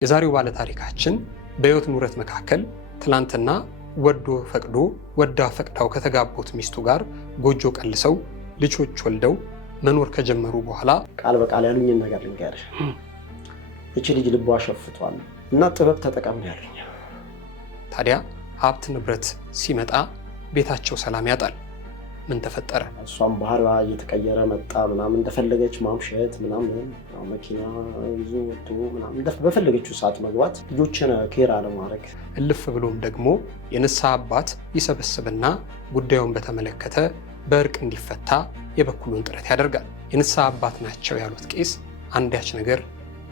የዛሬው ባለ ታሪካችን በህይወት ኑረት መካከል ትላንትና ወዶ ፈቅዶ ወዳ ፈቅዳው ከተጋቡት ሚስቱ ጋር ጎጆ ቀልሰው ልጆች ወልደው መኖር ከጀመሩ በኋላ ቃል በቃል ያሉኝን ነገር ልንገርህ። እቺ ልጅ ልቧ ሸፍቷል እና ጥበብ ተጠቀም ያሉኝ። ታዲያ ሀብት ንብረት ሲመጣ ቤታቸው ሰላም ያጣል። ምን ተፈጠረ? እሷም ባህሪዋ እየተቀየረ መጣ። ምናምን እንደፈለገች ማምሸት ምናምን መኪና ይዞ ወጥቶ ምናምን በፈለገችው ሰዓት መግባት፣ ልጆችን ኬር አለማድረግ። እልፍ ብሎም ደግሞ የንስሐ አባት ይሰበስብና ጉዳዩን በተመለከተ በእርቅ እንዲፈታ የበኩሉን ጥረት ያደርጋል። የንስሐ አባት ናቸው ያሉት ቄስ አንዳች ነገር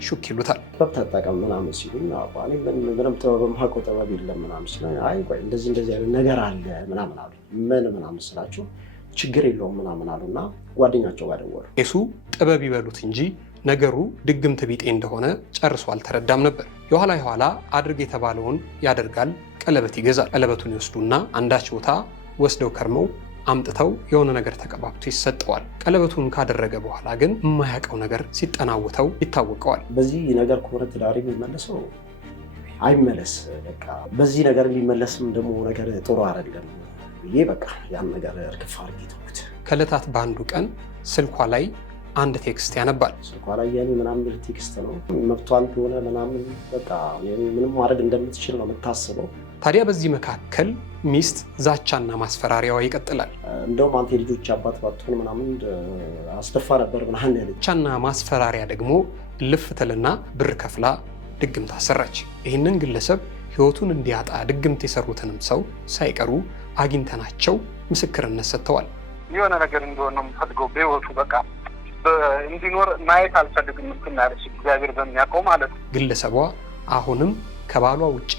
ሹክ ይሉታል። ጥበብ ተጠቀም ምናምን ሲሉኝ እኔ ምንም ጥበብ የማውቀው ጥበብ የለም ምናምን ሲሉኝ አይ ቆይ እንደዚህ ያለ ነገር አለ ምናምን አሉ። ምን ምናምን ስላቸው ችግር የለውም ምናምን አሉና ጓደኛቸው ጋር ደወሉ። ቄሱ ጥበብ ይበሉት እንጂ ነገሩ ድግምት ቢጤ እንደሆነ ጨርሶ አልተረዳም ነበር። የኋላ አድርግ የተባለውን ያደርጋል። ቀለበት ይገዛል። ቀለበቱን ይወስዱና አንዳች ቦታ ወስደው ከርመው አምጥተው የሆነ ነገር ተቀባብቶ ይሰጠዋል። ቀለበቱን ካደረገ በኋላ ግን የማያውቀው ነገር ሲጠናወተው ይታወቀዋል። በዚህ ነገር ከሆነ ትዳር የሚመለሰው አይመለስ፣ በቃ በዚህ ነገር የሚመለስም ደግሞ ነገር ጥሩ አይደለም ብዬ በቃ ያን ነገር እርግፍ አድርጌ ተውኩት። ከዕለታት በአንዱ ቀን ስልኳ ላይ አንድ ቴክስት ያነባል። ስልኳ ላይ የኔ ምናምን ቴክስት ነው። መብቷ እንደሆነ ምናምን በቃ ምንም ማድረግ እንደምትችል ነው የምታስበው። ታዲያ በዚህ መካከል ሚስት ዛቻና ማስፈራሪያዋ ይቀጥላል። እንደውም አንተ የልጆች አባት ባትሆን ምናምን አስደፋ ነበር ምናምን ያለች። ዛቻና ማስፈራሪያ ደግሞ ልፍትልና ብር ከፍላ ድግምት አሰራች። ይህንን ግለሰብ ህይወቱን እንዲያጣ ድግምት የሰሩትንም ሰው ሳይቀሩ አግኝተናቸው ምስክርነት ሰጥተዋል። የሆነ ነገር እንደሆነ ነው የምፈልገው በህይወቱ በቃ እንዲኖር ማየት አልፈልግም ምክንያት እግዚአብሔር በሚያውቀው ማለት ነው። ግለሰቧ አሁንም ከባሏ ውጪ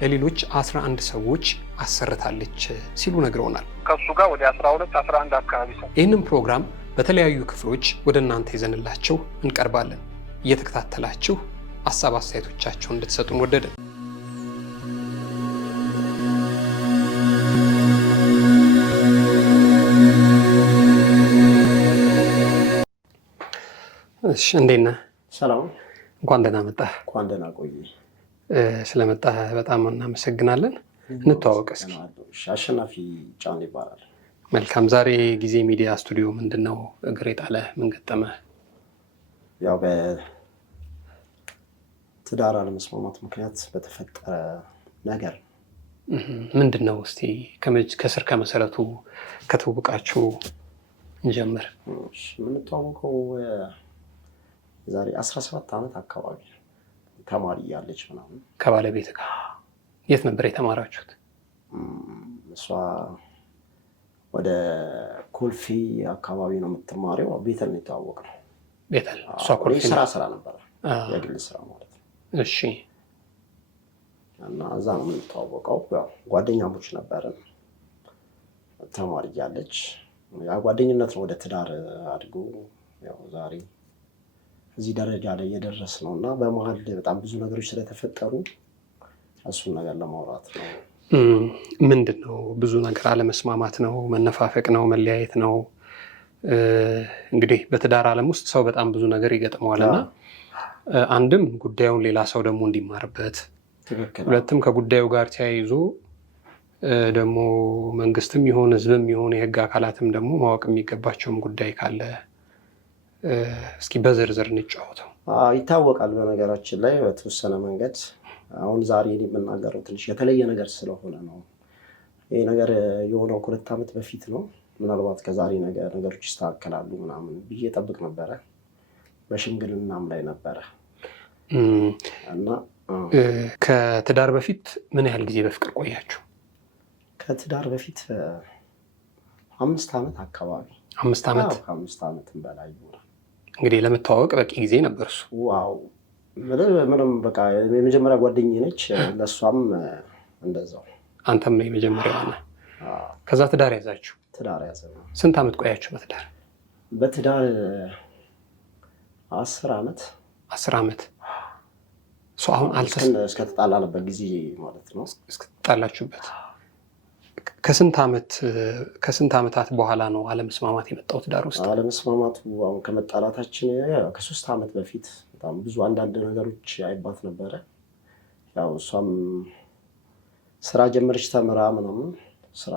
ለሌሎች 11 ሰዎች አሰርታለች ሲሉ ነግረውናል። ከሱ ጋር ወደ 12 11 አካባቢ ሰው። ይህንን ፕሮግራም በተለያዩ ክፍሎች ወደ እናንተ ይዘንላችሁ እንቀርባለን። እየተከታተላችሁ ሀሳብ አስተያየቶቻችሁን እንድትሰጡን ወደድን። እሺ፣ እንዴት ነህ? ሰላም። እንኳን ደህና መጣህ። እንኳን ደህና ቆየህ። ስለመጣህ በጣም እናመሰግናለን። እንተዋወቅ እስኪ። አሸናፊ ጫን ይባላል። መልካም። ዛሬ ጊዜ ሚዲያ ስቱዲዮ ምንድነው እግር የጣለህ? ምን ገጠመህ? ያው በትዳር አለመስማማት ምክንያት በተፈጠረ ነገር። ምንድነው? እስቲ ከስር ከመሰረቱ ከተውቃችሁ እንጀምር። የምንተዋወቀው ዛሬ 17 ዓመት አካባቢ ተማሪ እያለች ምናምን። ከባለቤት ጋር የት ነበር የተማራችሁት? እሷ ወደ ኮልፌ አካባቢ ነው የምትማሪው። ቤተል ነው የተዋወቅነው። ቤተል? እሷ ኮልፌ ስራ ነበረ፣ የግል ስራ ማለት ነው። እሺ። እና እዛ ነው የምንተዋወቀው። ጓደኛሞች ነበርን ተማሪ እያለች። ያ ጓደኝነት ነው ወደ ትዳር አድጎ ያው ዛሬ እዚህ ደረጃ ላይ የደረስ ነው። እና በመሀል በጣም ብዙ ነገሮች ስለተፈጠሩ እሱን ነገር ለማውራት ነው። ምንድን ነው ብዙ ነገር? አለመስማማት ነው? መነፋፈቅ ነው? መለያየት ነው? እንግዲህ በትዳር ዓለም ውስጥ ሰው በጣም ብዙ ነገር ይገጥመዋል እና አንድም ጉዳዩን ሌላ ሰው ደግሞ እንዲማርበት፣ ሁለትም ከጉዳዩ ጋር ተያይዞ ደግሞ መንግስትም ይሁን ህዝብም ይሁን የህግ አካላትም ደግሞ ማወቅ የሚገባቸውም ጉዳይ ካለ እስኪ በዝርዝር እንጫወተው። ይታወቃል። በነገራችን ላይ በተወሰነ መንገድ አሁን ዛሬ የምናገረው ትንሽ የተለየ ነገር ስለሆነ ነው። ይሄ ነገር የሆነው 2 ዓመት በፊት ነው። ምናልባት ከዛሬ ነገሮች ይስተካከላሉ ምናምን ብዬ ጠብቅ ነበረ። በሽምግልናም ላይ ነበረ እና ከትዳር በፊት ምን ያህል ጊዜ በፍቅር ቆያችሁ? ከትዳር በፊት 5 ዓመት አካባቢ። 5 ዓመት? ከ5 ዓመትም በላይ ይሆናል። እንግዲህ ለመተዋወቅ በቂ ጊዜ ነበር እሱ። ዋው! ምንም በቃ የመጀመሪያ ጓደኛዬ ነች። ለእሷም እንደዛው። አንተም ነው የመጀመሪያው ነህ። ከዛ ትዳር ያዛችሁ? ትዳር ያዘን። ስንት ዓመት ቆያችሁ በትዳር? በትዳር 10 ዓመት። 10 ዓመት? አሁን እስከተጣላንበት ጊዜ ማለት ነው። እስከተጣላችሁበት ከስንት ዓመታት በኋላ ነው አለመስማማት የመጣው ትዳር ውስጥ? አለመስማማቱ አሁን ከመጣላታችን ከ3 ዓመት በፊት በጣም ብዙ አንዳንድ ነገሮች አይባት ነበረ። ያው እሷም ስራ ጀመረች ተምራ ምናምን ስራ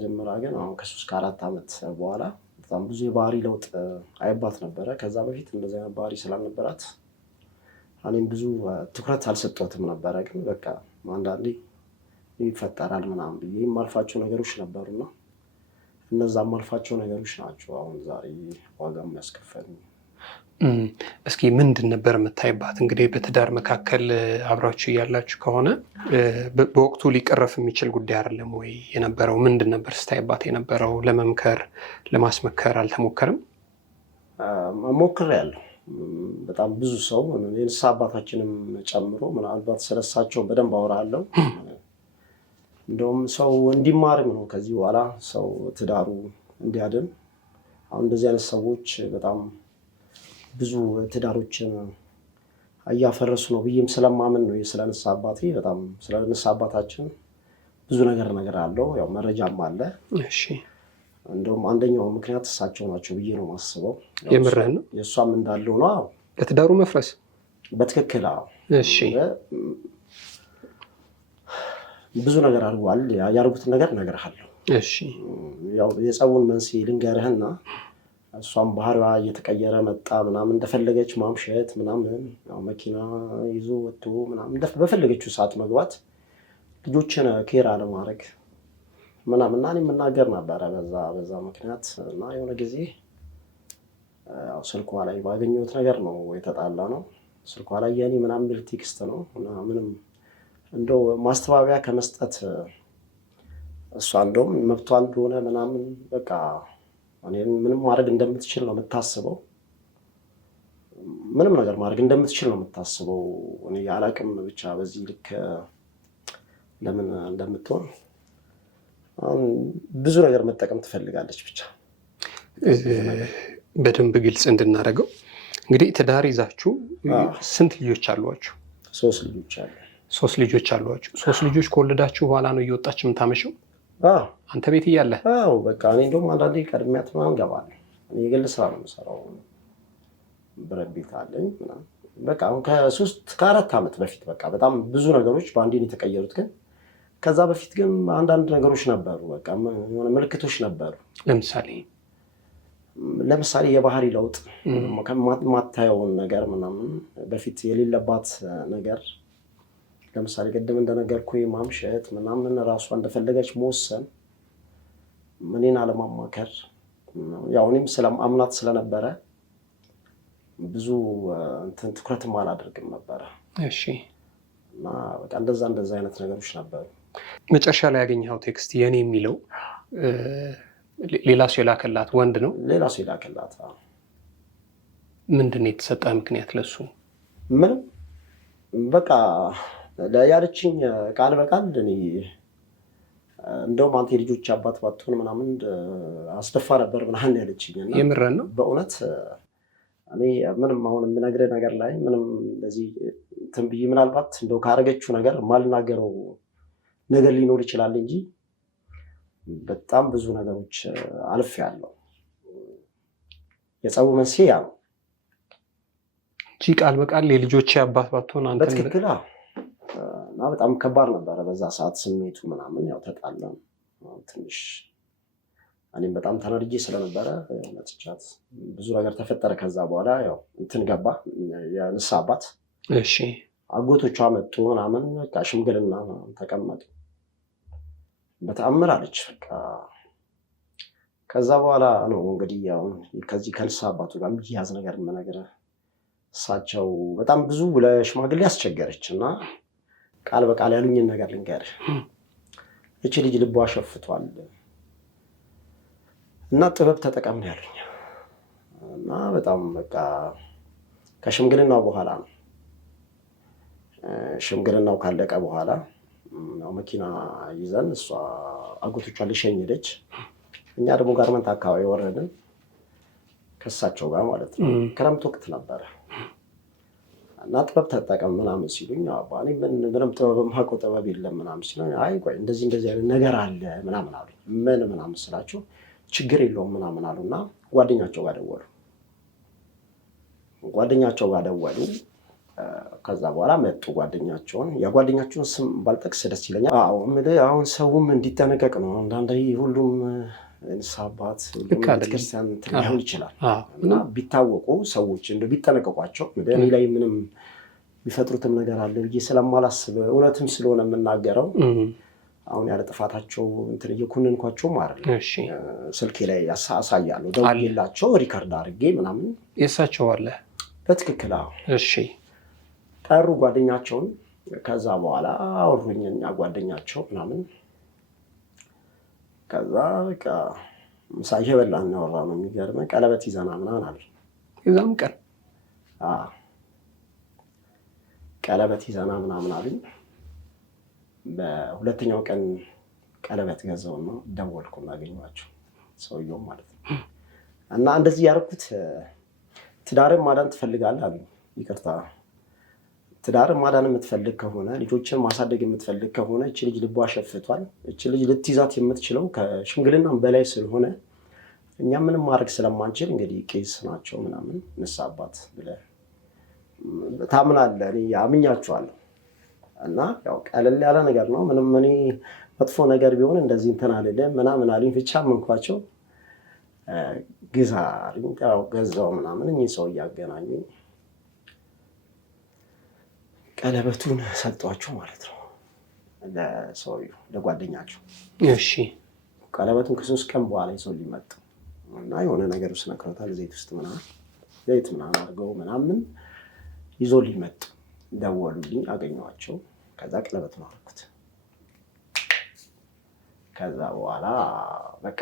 ጀመራ ግን አሁን ከ3 ከ4 ዓመት በኋላ በጣም ብዙ የባህሪ ለውጥ አይባት ነበረ። ከዛ በፊት እንደዚህ አይነት ባህሪ ስላልነበራት እኔም ብዙ ትኩረት አልሰጠሁትም ነበረ። ግን በቃ አንዳንዴ ይፈጠራል ምናምን ብዬ የማልፋቸው ነገሮች ነበሩና እነዛ የማልፋቸው ነገሮች ናቸው አሁን ዛሬ ዋጋ የሚያስከፍሉኝ። እስኪ ምንድን ነበር የምታይባት? እንግዲህ በትዳር መካከል አብራችሁ እያላችሁ ከሆነ በወቅቱ ሊቀረፍ የሚችል ጉዳይ አይደለም ወይ የነበረው? ምንድን ነበር ስታይባት የነበረው? ለመምከር ለማስመከር አልተሞከርም? ሞክሬያለሁ። በጣም ብዙ ሰው የንስሐ አባታችንም ጨምሮ ምናልባት ስለሳቸው በደንብ አወራለሁ። እንደውም ሰው እንዲማርም ነው ከዚህ በኋላ ሰው ትዳሩ እንዲያድን። አሁን እንደዚህ አይነት ሰዎች በጣም ብዙ ትዳሮችን እያፈረሱ ነው ብዬም ስለማምን ነው ስለ ንስሐ አባቴ በጣም ስለ ንስሐ አባታችን ብዙ ነገር አለው። ያው መረጃም አለ። እሺ እንደውም አንደኛው ምክንያት እሳቸው ናቸው ብዬ ነው የማስበው። የምርህን ነው? የእሷም እንዳለው ነው ለትዳሩ መፍረስ በትክክል። እሺ ብዙ ነገር አድርጓል። ያደርጉትን ነገር እነግርሃለሁ። እሺ ያው የጸቡን መንስኤ ልንገርህና እሷም ባህሪዋ እየተቀየረ መጣ ምናምን እንደፈለገች ማምሸት ምናምን ያው መኪና ይዞ ወጥቶ ምናምን በፈለገችው ሰዓት መግባት ልጆችን ኬር አለማድረግ ምናምን እና እኔ የምናገር ነበረ በዛ ምክንያት እና የሆነ ጊዜ ያው ስልኳ ላይ ባገኘሁት ነገር ነው የተጣላ ነው። ስልኳ ላይ የኔ ምናምን የሚል ቴክስት ነው እና ምንም እንደው ማስተባበያ ከመስጠት እሷ እንደውም መብቷ እንደሆነ ምናምን በቃ እኔን ምንም ማድረግ እንደምትችል ነው የምታስበው። ምንም ነገር ማድረግ እንደምትችል ነው የምታስበው። እኔ አላቅም ብቻ በዚህ ልክ ለምን እንደምትሆን ብዙ ነገር መጠቀም ትፈልጋለች። ብቻ በደንብ ግልጽ እንድናደርገው እንግዲህ ትዳር ይዛችሁ ስንት ልጆች አሏችሁ? 3 ልጆች አሉ። 3 ልጆች አሏችሁ። 3 ልጆች ከወለዳችሁ በኋላ ነው እየወጣች የምታመሸው? አንተ ቤት እያለህ? አዎ በቃ እኔ እንደውም አንዳንዴ ቀድሚያት ምናምን እገባለሁ። እኔ የግል ስራ ነው የምሰራው። ብረት ቤት አለኝ ምናምን በቃ አሁን ከ3 ከ4 ዓመት በፊት በቃ በጣም ብዙ ነገሮች በአንዴ ነው የተቀየሩት። ግን ከዛ በፊት ግን አንዳንድ ነገሮች ነበሩ። በቃ የሆነ ምልክቶች ነበሩ። ለምሳሌ የባህሪ ለውጥ ማታየውን ነገር ምናምን በፊት የሌለባት ነገር ለምሳሌ ቅድም እንደነገርኩህ ማምሸት ምናምን ራሷ እንደፈለገች መወሰን እኔን አለማማከር ያው እኔም ስለማምናት ስለነበረ ብዙ ትኩረትም አላደርግም ነበረ። እሺ እና በቃ እንደዛ አይነት ነገሮች ነበሩ። መጨረሻ ላይ ያገኘኸው ቴክስት የኔ የሚለው ሌላ ሰው የላከላት ወንድ ነው? ሌላ ሰው የላከላት። ምንድን ነው የተሰጠህ ምክንያት ለሱ? ምንም በቃ ያለችኝ ቃል በቃል እኔ እንደውም አንተ የልጆች አባት ባትሆን ምናምን አስደፋ ነበር ምናምን ያለችኝ። እና የምረን ነው በእውነት እኔ ምንም አሁን የምነግርህ ነገር ላይ ምንም እንደዚህ እንትን ብዬ ምናልባት እንደው ካረገችው ነገር ማልናገረው ነገር ሊኖር ይችላል እንጂ በጣም ብዙ ነገሮች አልፌያለሁ። የጸቡ መንስኤ ያ ነው እንጂ ቃል በቃል የልጆች አባት ባትሆን አንተ በትክክል እና በጣም ከባድ ነበረ በዛ ሰዓት ስሜቱ ምናምን ያው ተጣላን ትንሽ እኔም በጣም ተናድጄ ስለነበረ መጥቻት ብዙ ነገር ተፈጠረ። ከዛ በኋላ ያው እንትን ገባ የንስሐ አባት። እሺ አጎቶቿ መጡ ምናምን በቃ ሽምግልና ተቀመጡ። በተአምር አለች በቃ። ከዛ በኋላ ነው እንግዲህ ያው ከዚህ ከንስሐ አባቱ ጋር የሚያዝ ነገር የምነግርህ። እሳቸው በጣም ብዙ ለሽማግሌ አስቸገረች እና ቃል በቃል ያሉኝን ነገር ልንገርህ። እቺ ልጅ ልቧ ሸፍቷል እና ጥበብ ተጠቀምን ያሉኝ እና በጣም በቃ ከሽምግልናው በኋላ ነው። ሽምግልናው ካለቀ በኋላ መኪና ይዘን እሷ አጎቶቿን ልሸኝ ሄደች። እኛ ደግሞ ጋርመንት አካባቢ ወረድን ከእሳቸው ጋር ማለት ነው። ክረምት ወቅት ነበረ እና ጥበብ ተጠቀም ምናምን ሲሉኝ እኔ ምንም ጥበብ የማውቀው ጥበብ የለም ምናምን ሲሉኝ አይ ቆይ እንደዚህ አይነት ነገር አለ ምናምን አሉኝ። ምን ምናምን ስላቸው ችግር የለውም ምናምን አሉና ጓደኛቸው ጋር ደወሉ። ከዛ በኋላ መጡ ጓደኛቸውን። የጓደኛቸውን ስም ባልጠቅስ ደስ ይለኛል። አሁን ሰውም እንዲጠነቀቅ ነው። አንዳንዴ ሁሉም ንስሐ አባት ቤተክርስቲያን ሊሆን ይችላል እና ቢታወቁ ሰዎች እንደ ቢጠነቀቋቸው እኔ ላይ ምንም ቢፈጥሩትም ነገር አለ ብዬ ስለማላስብ እውነትም ስለሆነ የምናገረው አሁን ያለ ጥፋታቸው እንትን እየኮነንኳቸውም አይደለም። ስልኬ ላይ አሳያለሁ፣ ደውዬላቸው ሪከርድ አድርጌ ምናምን የእሳቸው አለ በትክክል። እሺ ጠሩ ጓደኛቸውን። ከዛ በኋላ አወሩኝ እኛ ጓደኛቸው ምናምን። ከዛ በቃ ምሳ እየበላን እናወራ ነው። የሚገርመህ ቀለበት ይዘና ምናምን አሉ። የዛም ቀን ቀለበት ይዘና ምናምን አሉኝ። በሁለተኛው ቀን ቀለበት ገዛውና ደወልኩ እናገኘኋቸው ሰውየው ማለት ነው። እና እንደዚህ ያደረኩት ትዳርን ማዳን ትፈልጋለህ አሉኝ። ይቅርታ ትዳርን ማዳን የምትፈልግ ከሆነ ልጆችን ማሳደግ የምትፈልግ ከሆነ እቺ ልጅ ልቧ ሸፍቷል። እቺ ልጅ ልትይዛት የምትችለው ከሽምግልናም በላይ ስለሆነ እኛ ምንም ማድረግ ስለማንችል እንግዲህ ቄስ ናቸው ምናምን ንስሐ አባት ብለህ ታምናለህ። እኔ አምኛቸዋለሁ። እና ያው ቀለል ያለ ነገር ነው። ምንም እኔ መጥፎ ነገር ቢሆን እንደዚህ እንትን አልልም ምናምን አሉኝ። ብቻ ምንኳቸው ግዛ አሉኝ። ያው ገዛው ምናምን እኚህ ሰው እያገናኙኝ ቀለበቱን ሰጧቸው ማለት ነው ለሰውዬው ለጓደኛቸው። እሺ ቀለበቱን ከ3 ቀን በኋላ ይዘው ሊመጡ እና የሆነ ነገር ውስጥ ነክረውታል። ዘይት ውስጥ ምናምን አድርገው ምናምን ይዞ ሊመጡ ደወሉልኝ። አገኘኋቸው። ከዛ ቀለበት ነው አልኩት። ከዛ በኋላ በቃ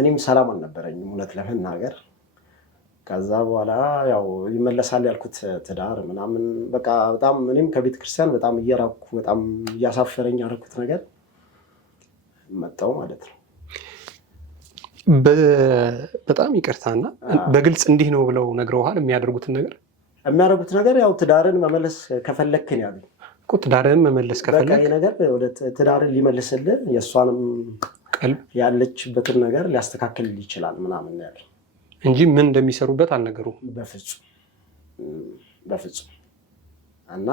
እኔም ሰላም አልነበረኝም እውነት ለመናገር። ከዛ በኋላ ያው ይመለሳል ያልኩት ትዳር ምናምን በቃ በጣም እኔም ከቤተ ክርስቲያን በጣም እየራኩ በጣም እያሳፈረኝ ያደረኩት ነገር መጣው ማለት ነው። በጣም ይቅርታና በግልጽ እንዲህ ነው ብለው ነግረውሃል? የሚያደርጉት ነገር ያው ትዳርን መመለስ ከፈለክን ያሉኝ እኮ ትዳርን መመለስ ከፈለክ ነገር ወደ ትዳርን ሊመልስልህ የእሷንም ቀልብ ያለችበትን ነገር ሊያስተካክል ይችላል ምናምን ያለ እንጂ ምን እንደሚሰሩበት አልነገሩም። በፍጹም እና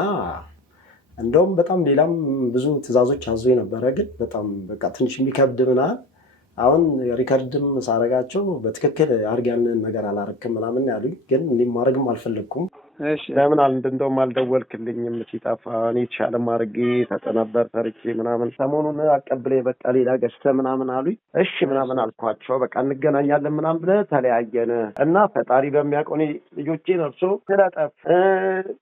እንደውም በጣም ሌላም ብዙ ትዕዛዞች አዞ የነበረ ግን በጣም በቃ ትንሽ የሚከብድ ምናምን አሁን ሪከርድም ሳረጋቸው በትክክል አድርግ ያንን ነገር አላረክም ምናምን ያሉኝ። ግን እንዲህ ማድረግም አልፈለግኩም። ለምን እንደውም አልደወልክልኝም ሲጠፋ እኔ የተሻለ ማድረጌ ተጠነበር ሰርቼ ምናምን ሰሞኑን አቀብሌ በቃ ሌላ ገዝተህ ምናምን አሉኝ። እሺ ምናምን አልኳቸው። በቃ እንገናኛለን ምናምን ብለህ ተለያየን እና ፈጣሪ በሚያውቀው እኔ ልጆቼን እርሶ ስለጠፍ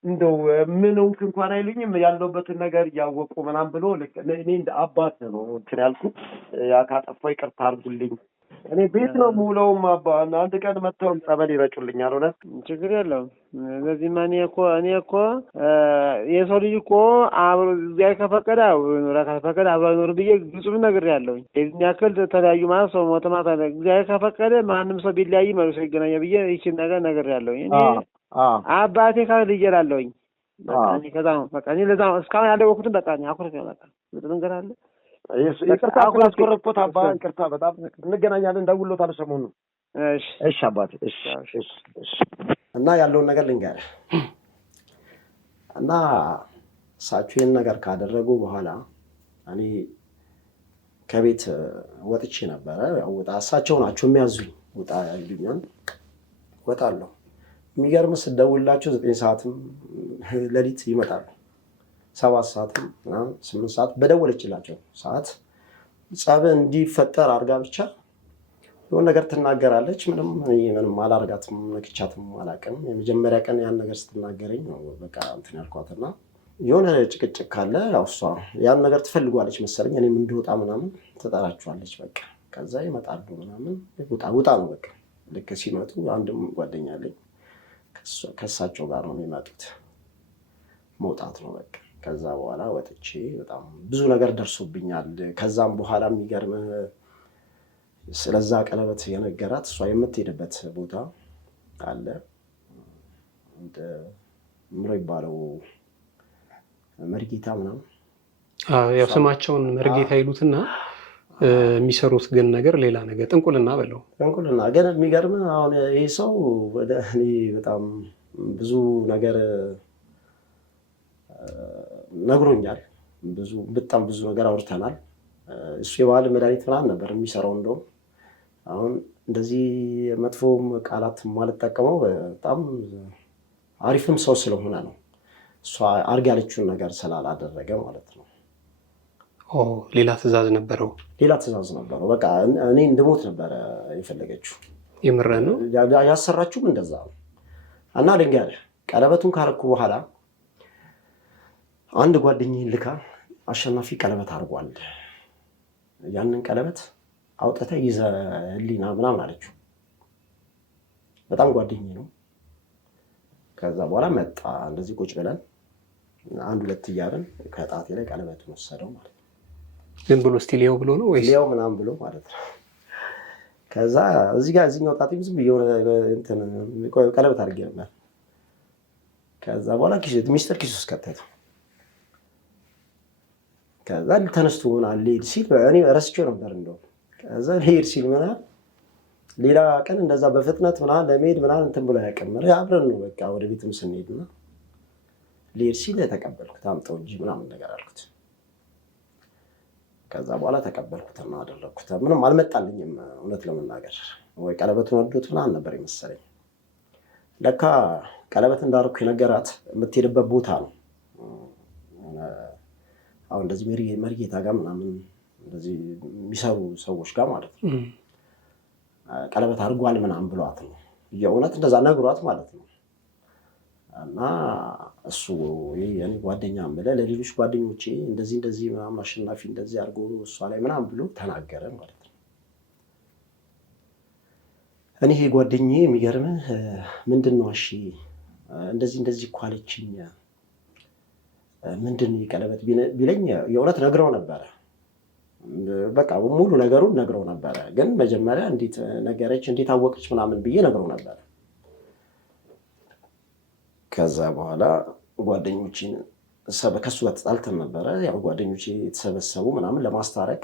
እንደው ምን ሆንክ እንኳን አይሉኝም ያለሁበትን ነገር እያወቁ ምናምን ብሎ እኔ እንደ አባት ነው እንትን ያልኩት። ያ ካጠፋሁ ይቅርታ አድርጉልኝ። እኔ ቤት ነው የምውለውም አባ አንድ ቀን መጥተውም ጸበል ይረጩልኛል። እውነት ችግር የለውም። ስለዚህማ እኔ እኮ የሰው ልጅ እኮ አብሮ እግዚአብሔር ከፈቀደ ካልፈቀደ አብሮ አይኖር ብዬ ግጹም ነግሬያለሁኝ። የዚህን ያክል ተለያዩ ማለት ሰው ሞተ ማለት አለ። እግዚአብሔር ከፈቀደ ማንም ሰው ቢለያይ መልሶ ይገናኛል ብዬ ይህችን ነገር ነግሬያለሁኝ። እኔ አባቴ ካለ ልጅ እላለሁኝ። እኔ ከዛ ነው በቃ እኔ ለዛ ነው እስካሁን ያደረኩትን በቃ አኩርፍ ነው በቃ ነገር አለ። ይቅርታ አስኮረፍኩት አባ ይቅርታ። በጣም እንገናኛለን። ደውሎታል ሰሞኑን። እሺ አባቴ እሺ። እና ያለውን ነገር ልንገርህ እና እሳቸው ይህን ነገር ካደረጉ በኋላ እኔ ከቤት ወጥቼ ነበረ። ውጣ እሳቸው ናቸው የሚያዙኝ። ውጣ ያሉኛል፣ ወጣለሁ። የሚገርም ስደውላቸው 9 ሰዓትም ሌሊት ይመጣሉ። 7 ሰዓትም 8 ሰዓት በደወለችላቸው ሰዓት ጸብ እንዲፈጠር አድርጋ ብቻ የሆነ ነገር ትናገራለች። ምንም አላርጋትም፣ ነክቻትም አላውቅም። የመጀመሪያ ቀን ያን ነገር ስትናገረኝ ነው በቃ እንትን ያልኳትና የሆነ ጭቅጭቅ ካለ ያው እሷ ያን ነገር ትፈልጓለች መሰለኝ። እኔም እንድወጣ ምናምን ትጠራችኋለች። በቃ ከዛ ይመጣሉ ምናምን ውጣ ነው በቃ። ልክ ሲመጡ አንድም ጓደኛ አለኝ ከእሳቸው ጋር ነው የሚመጡት። መውጣት ነው በቃ። ከዛ በኋላ ወጥቼ በጣም ብዙ ነገር ደርሶብኛል። ከዛም በኋላ የሚገርም ስለዛ ቀለበት የነገራት እሷ የምትሄድበት ቦታ አለ። ምሮ ይባለው መርጌታ ምናምን ያው ስማቸውን መርጌታ ይሉትና የሚሰሩት ግን ነገር ሌላ ነገር ጥንቁልና በለው። ጥንቁልና ግን የሚገርም አሁን ይሄ ሰው ወደ እኔ በጣም ብዙ ነገር ነግሮኛል። በጣም ብዙ ነገር አውርተናል። እሱ የባህል መድኃኒት ምናምን ነበር የሚሰራው። እንደውም አሁን እንደዚህ መጥፎ ቃላት ማልጠቀመው በጣም አሪፍም ሰው ስለሆነ ነው። እሷ አርግ ያለችውን ነገር ስላላደረገ ማለት ነው። ሌላ ትዕዛዝ ነበረው? ሌላ ትዕዛዝ ነበረው። በቃ እኔ እንድሞት ነበረ የፈለገችው። የምርህ ነው? ያሰራችሁም እንደዛ ነው። እና ልንገርህ፣ ቀለበቱን ካረኩ በኋላ አንድ ጓደኛዬን ልካ አሸናፊ ቀለበት አድርጓል፣ ያንን ቀለበት አውጥተህ ይዘህልኝ ና ምናምን አለችው። በጣም ጓደኛዬ ነው። ከዛ በኋላ መጣ። እንደዚህ ቁጭ ብለን አንድ ሁለት እያልን ከጣቴ ላይ ቀለበቱን ወሰደው ማለት ነው። ግን ብሎ እስቲ ሊያው ብሎ ነው ወይስ ሊያው ምናምን ብሎ ማለት ነው። ከዛ እዚህ ጋር እዚህኛው ጣቴ ዝም ብዬ እንትን ቀለበት አድርጌ ነበር። ከዛ በኋላ ሚስጥር ኪስ ውስጥ ከተተው። ከዛ ተነስቶ ምናምን ሊሄድ ሲል እኔ ረስቼው ነበር እንደው። ከዛ ሊሄድ ሲል ምናምን ሌላ ቀን እንደዛ በፍጥነት ምናምን ለመሄድ ምናምን እንትን ብሎ ያቀመረ አብረን ነው በቃ ወደ ቤትም ስንሄድና ሊሄድ ሲል ተቀበልኩት። አምጠው እንጂ ምናምን ነገር አልኩት። ከዛ በኋላ ተቀበልኩትና አደረግኩት። ምንም አልመጣልኝም እውነት ለመናገር። ወይ ቀለበቱን ወዶት ምናምን ነበር የመሰለኝ። ለካ ቀለበት እንዳደረኩ የነገራት የምትሄድበት ቦታ ነው። አሁን እንደዚህ መሪጌታ ጋር ምናምን እንደዚህ የሚሰሩ ሰዎች ጋር ማለት ነው። ቀለበት አድርጓል ምናምን ብሏት ነው የእውነት እንደዛ ነግሯት ማለት ነው። እና እሱ የኔ ጓደኛ ብለ ለሌሎች ጓደኞቼ እንደዚህ ምናምን አሸናፊ እንደዚህ አድርጎ እሷ ላይ ምናምን ብሎ ተናገረ ማለት ነው። እኔ ይሄ ጓደኛዬ የሚገርምህ ምንድን ነው እሺ እንደዚህ እኮ አለችኝ ምንድን ነው ቀለበት ቢለኝ የእውነት ነግረው ነበረ። በቃ ሙሉ ነገሩን ነግረው ነበረ። ግን መጀመሪያ እንዴት ነገረች እንዴት አወቀች ምናምን ብዬ ነግረው ነበረ። ከዛ በኋላ ጓደኞቼን ከሱ ጋር ተጣልተን ነበረ። ያው ጓደኞቼ የተሰበሰቡ ምናምን ለማስታረቅ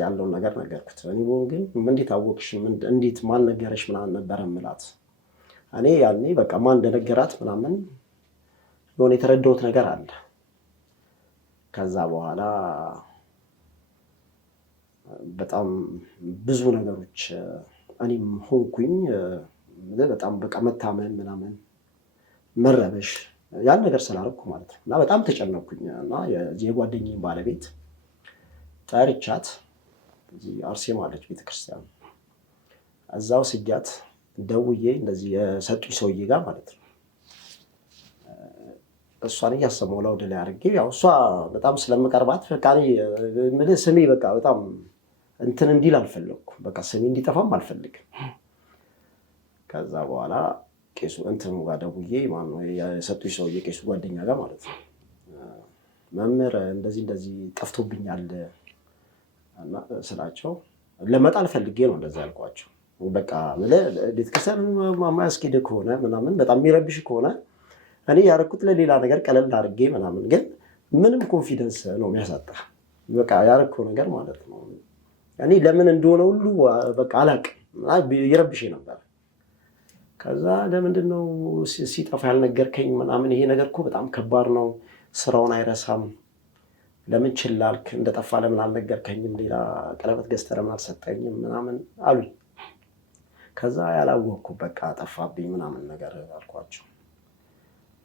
ያለውን ነገር ነገርኩት። እኔ ግን እንዴት አወቅሽ እንዴት ማን ነገረሽ ምናምን ነበረ የምላት። እኔ ያኔ በቃ ማን እንደነገራት ምናምን የሆነ የተረዳሁት ነገር አለ። ከዛ በኋላ በጣም ብዙ ነገሮች እኔም ሆንኩኝ። በጣም በቃ መታመን ምናምን መረበሽ ያን ነገር ስላደረኩ ማለት ነው። እና በጣም ተጨነኩኝ። እና የጓደኛዬን ባለቤት ጠርቻት እዚህ አርሴማ አለች ቤተክርስቲያን፣ እዛው ስጃት ደውዬ እንደዚህ የሰጡኝ ሰውዬ ጋር ማለት ነው እሷን እያሰማሁ ላውድ ላይ አድርጌ ያው እሷ በጣም ስለምቀርባት በቃ ስሜ በቃ በጣም እንትን እንዲል አልፈለግኩም። በቃ ስሜ እንዲጠፋም አልፈልግም። ከዛ በኋላ ቄሱ እንትኑ ጋር ደውዬ ማነው የሰጡኝ ሰውዬ ቄሱ ጓደኛ ጋር ማለት ነው መምህር እንደዚህ ጠፍቶብኛል እና ስላቸው ለመጣል ፈልጌ ነው እንደዛ ያልኳቸው። በቃ ቤተክርስቲያን ማያስኬድ ከሆነ ምናምን በጣም የሚረብሽ ከሆነ እኔ ያደረኩት ለሌላ ነገር ቀለል አድርጌ ምናምን፣ ግን ምንም ኮንፊደንስ ነው የሚያሳጣ በቃ ያደረኩት ነገር ማለት ነው። እኔ ለምን እንደሆነ ሁሉ በቃ አላውቅም፣ ይረብሽ ነበር። ከዛ ለምንድን ነው ሲጠፋ ያልነገርከኝ ምናምን፣ ይሄ ነገር እኮ በጣም ከባድ ነው፣ ስራውን አይረሳም፣ ለምን ችላ አልክ፣ እንደጠፋ ለምን አልነገርከኝም፣ ሌላ ቀለበት ገዝተህ ለምን አልሰጠኝም ምናምን አሉኝ። ከዛ ያላወቅኩ በቃ ጠፋብኝ ምናምን ነገር አልኳቸው።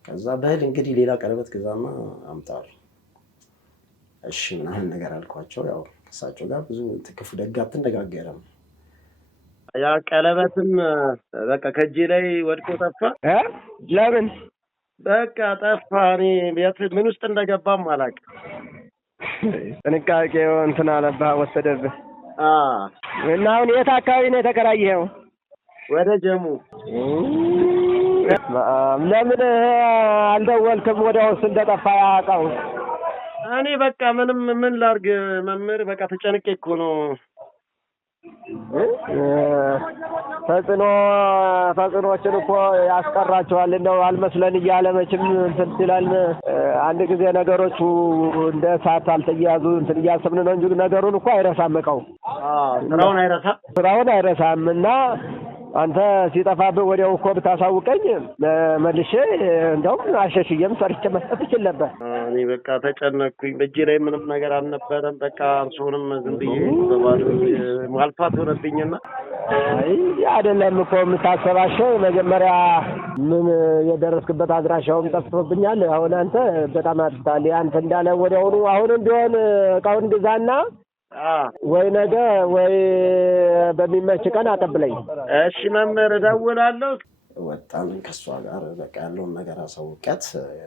ከዛ በህል እንግዲህ ሌላ ቀለበት ገዛና አምጣሉ። እሺ ምናምን ነገር አልኳቸው። ያው እሳቸው ጋር ብዙ ክፉ ደግ አትነጋገርም። ያ ቀለበትም በቃ ከእጄ ላይ ወድቆ ጠፋ። ለምን በቃ ጠፋ። እኔ ቤት ምን ውስጥ እንደገባም አላውቅም። ጥንቃቄው እንትን አለብህ ወሰደብህ። እና አሁን የት አካባቢ ነው የተከራየኸው? ወደ ጀሙ። ለምን አልደወልክም? ወዲያውስ እንደጠፋ ያውቀው። እኔ በቃ ምን ላድርግ መምህር፣ በቃ ተጨንቄ እኮ ነው። ተጽዕኖችን እኮ ያስቀራቸዋል። እንደው አልመስለን እያለ መቼም እንትን ሲላል አንድ ጊዜ ነገሮቹ እንደ እሳት አልተያዙ እንትን እያሰብን ነው እንጂ ነገሩን እኮ አይረሳም። እቃው ስራውን አይረሳም እና አንተ ሲጠፋብህ ወዲያው እኮ ብታሳውቀኝ መልሼ እንደውም አሸሽዬም ሰርቼ መስጠት እችል ነበር። እኔ በቃ ተጨነቅኩኝ። በእጄ ላይ ምንም ነገር አልነበረም። በቃ እርሱንም ዝም ብዬ በባዶ ማልፋት ሆነብኝና አይ አይደለም እኮ የምታሰባቸው መጀመሪያ ምን የደረስክበት አድራሻውም ጠፍቶብኛል። አሁን አንተ በጣም አጥፍታለህ። አንተ እንዳለ ወዲያውኑ አሁንም ቢሆን እቃውን ግዛና ወይ ነገ ወይ በሚመች ቀን አቀብለኝ። እሺ መምህር እደውላለሁ። ወጣን ከሷ ጋር በቃ ያለውን ነገር አሳውቂያት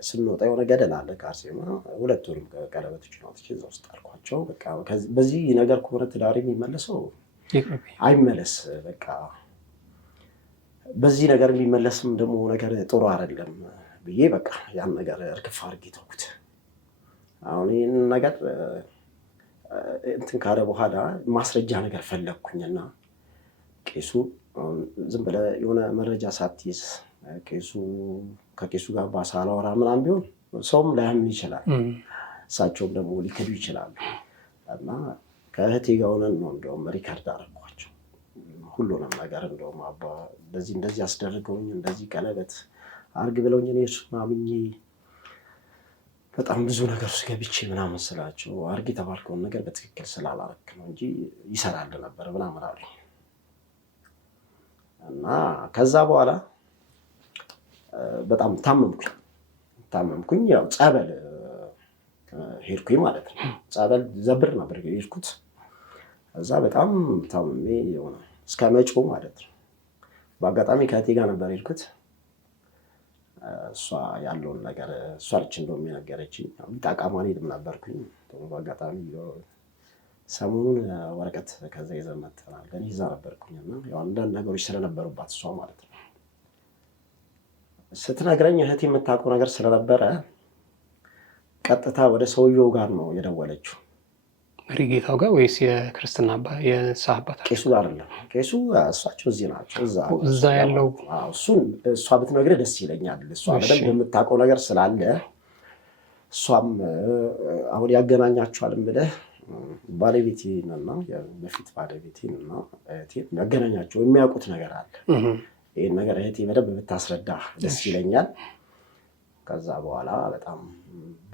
ስንወጣ የሆነ ገደል አለ ከአርሴማ ሁለቱንም ቀለበቶች ነው እዛ ውስጥ አልኳቸው። በቃ በዚህ ነገር ከሆነ ትዳር የሚመለሰው አይመለስ። በቃ በዚህ ነገር የሚመለስም ደግሞ ነገር ጥሩ አይደለም ብዬ በቃ ያን ነገር እርግፍ አድርጌ ተውኩት። አሁን ይህን ነገር እንትን ካለ በኋላ ማስረጃ ነገር ፈለግኩኝና ቄሱ ዝም ብለህ የሆነ መረጃ ሳትይዝ ከቄሱ ጋር ባሳላወራ ምናምን ቢሆን ሰውም ላያምን ይችላል፣ እሳቸውም ደግሞ ሊክዱ ይችላሉ። እና ከእህቴ ጋር ሆነን ነው እንደውም ሪከርድ አደረኳቸው ሁሉንም ነገር። እንደውም አባ እንደዚህ አስደርገውኝ እንደዚህ ቀለበት አርግ ብለውኝ እኔ እሱን አምኜ በጣም ብዙ ነገር ውስጥ ገብቼ ምናምን ስላቸው አርግ የተባልከውን ነገር በትክክል ስላላረክ ነው እንጂ ይሰራል ነበር ምናምን አሉኝ። እና ከዛ በኋላ በጣም ታመምኩኝ። ያው ጸበል ሄድኩኝ ማለት ነው። ጸበል ዘብር ነበር ሄድኩት። እዛ በጣም ታምሜ የሆነ እስከ መጪው ማለት ነው። በአጋጣሚ ከእህቴ ጋር ነበር ሄድኩት። እሷ ያለውን ነገር እሷ ልጅ እንደውም የነገረችኝ ጣቃማን ሄድም ነበርኩኝ። በአጋጣሚ ሰሞኑን ወረቀት ከዛ ይዘን መጥተናል። ግን ይዛ ነበርኩኝ እና አንዳንድ ነገሮች ስለነበሩባት እሷ ማለት ነው ስትነግረኝ እህቴ የምታውቀው ነገር ስለነበረ ቀጥታ ወደ ሰውየው ጋር ነው የደወለችው። መሪጌታው ጋር ወይስ የክርስትና የንስሐ አባት? ቄሱ ጋር አይደለም። ቄሱ እሳቸው እዚህ ናቸው። እዛ ያለው እሱን እሷ ብትነግርህ ደስ ይለኛል። እሷ በደንብ የምታውቀው ነገር ስላለ እሷም አሁን ያገናኛቸዋል ብለህ ባለቤቴንና በፊት ባለቤቴንና እህቴን ያገናኛቸው የሚያውቁት ነገር አለ። ይህን ነገር እህቴ በደንብ ብታስረዳ ደስ ይለኛል። ከዛ በኋላ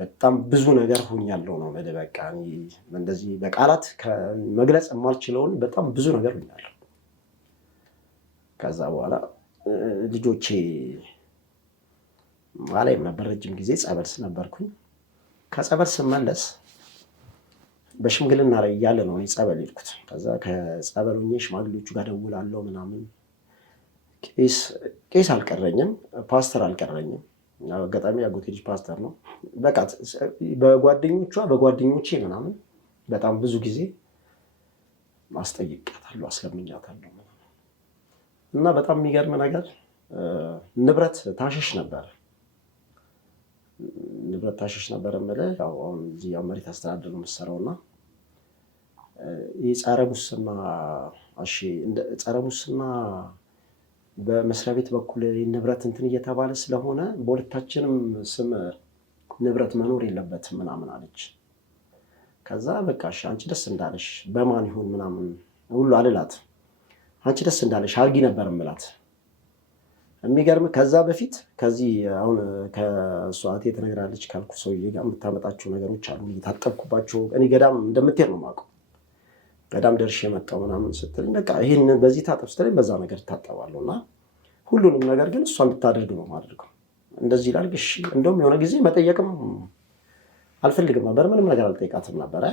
በጣም ብዙ ነገር ሆኛለሁ ነው በቃ እንደዚህ በቃላት መግለጽ የማልችለውን በጣም ብዙ ነገር ሆኛለሁ። ከዛ በኋላ ልጆቼ ማለይም ነበር ረጅም ጊዜ ጸበል ነበርኩኝ። ከጸበል ስመለስ በሽምግልና ላይ እያለ ነው ጸበል ሄድኩት። ከዛ ከጸበል ሆኜ ሽማግሌዎቹ ጋር ደውላለሁ ምናምን። ቄስ አልቀረኝም፣ ፓስተር አልቀረኝም። አጋጣሚ ያጎቴ ልጅ ፓስተር ነው። በቃ በጓደኞቼ ምናምን በጣም ብዙ ጊዜ ማስጠይቃታለሁ፣ አስለምኛታለሁ እና በጣም የሚገርም ነገር ንብረት ታሸሽ ነበር የምልህ። አሁን እዚህ መሬት አስተዳደር ነው የምትሰራው እና ጸረ ሙስና በመስሪያ ቤት በኩል ንብረት እንትን እየተባለ ስለሆነ በሁለታችንም ስም ንብረት መኖር የለበትም ምናምን አለች። ከዛ በቃ እሺ አንቺ ደስ እንዳለሽ በማን ይሁን ምናምን ሁሉ አልላት፣ አንቺ ደስ እንዳለሽ አርጊ ነበር የምላት። የሚገርም ከዛ በፊት ከዚህ አሁን ከእሷ እህቴ ትነግራለች ካልኩ ሰውዬ ጋር የምታመጣቸው ነገሮች አሉ የታጠብኩባቸው። እኔ ገዳም እንደምትሄድ ነው የማውቀው። ገዳም ደርሼ የመጣው ምናምን ስትለኝ በቃ ይህን በዚህ ታጠብ ስትለኝ በዛ ነገር እታጠባለሁ እና ሁሉንም ነገር ግን እሷ እንድታደርግ ነው የማደርገው። እንደዚህ ላድርግ እሺ። እንደውም የሆነ ጊዜ መጠየቅም አልፈልግም ነበር፣ ምንም ነገር አልጠይቃትም ነበረ።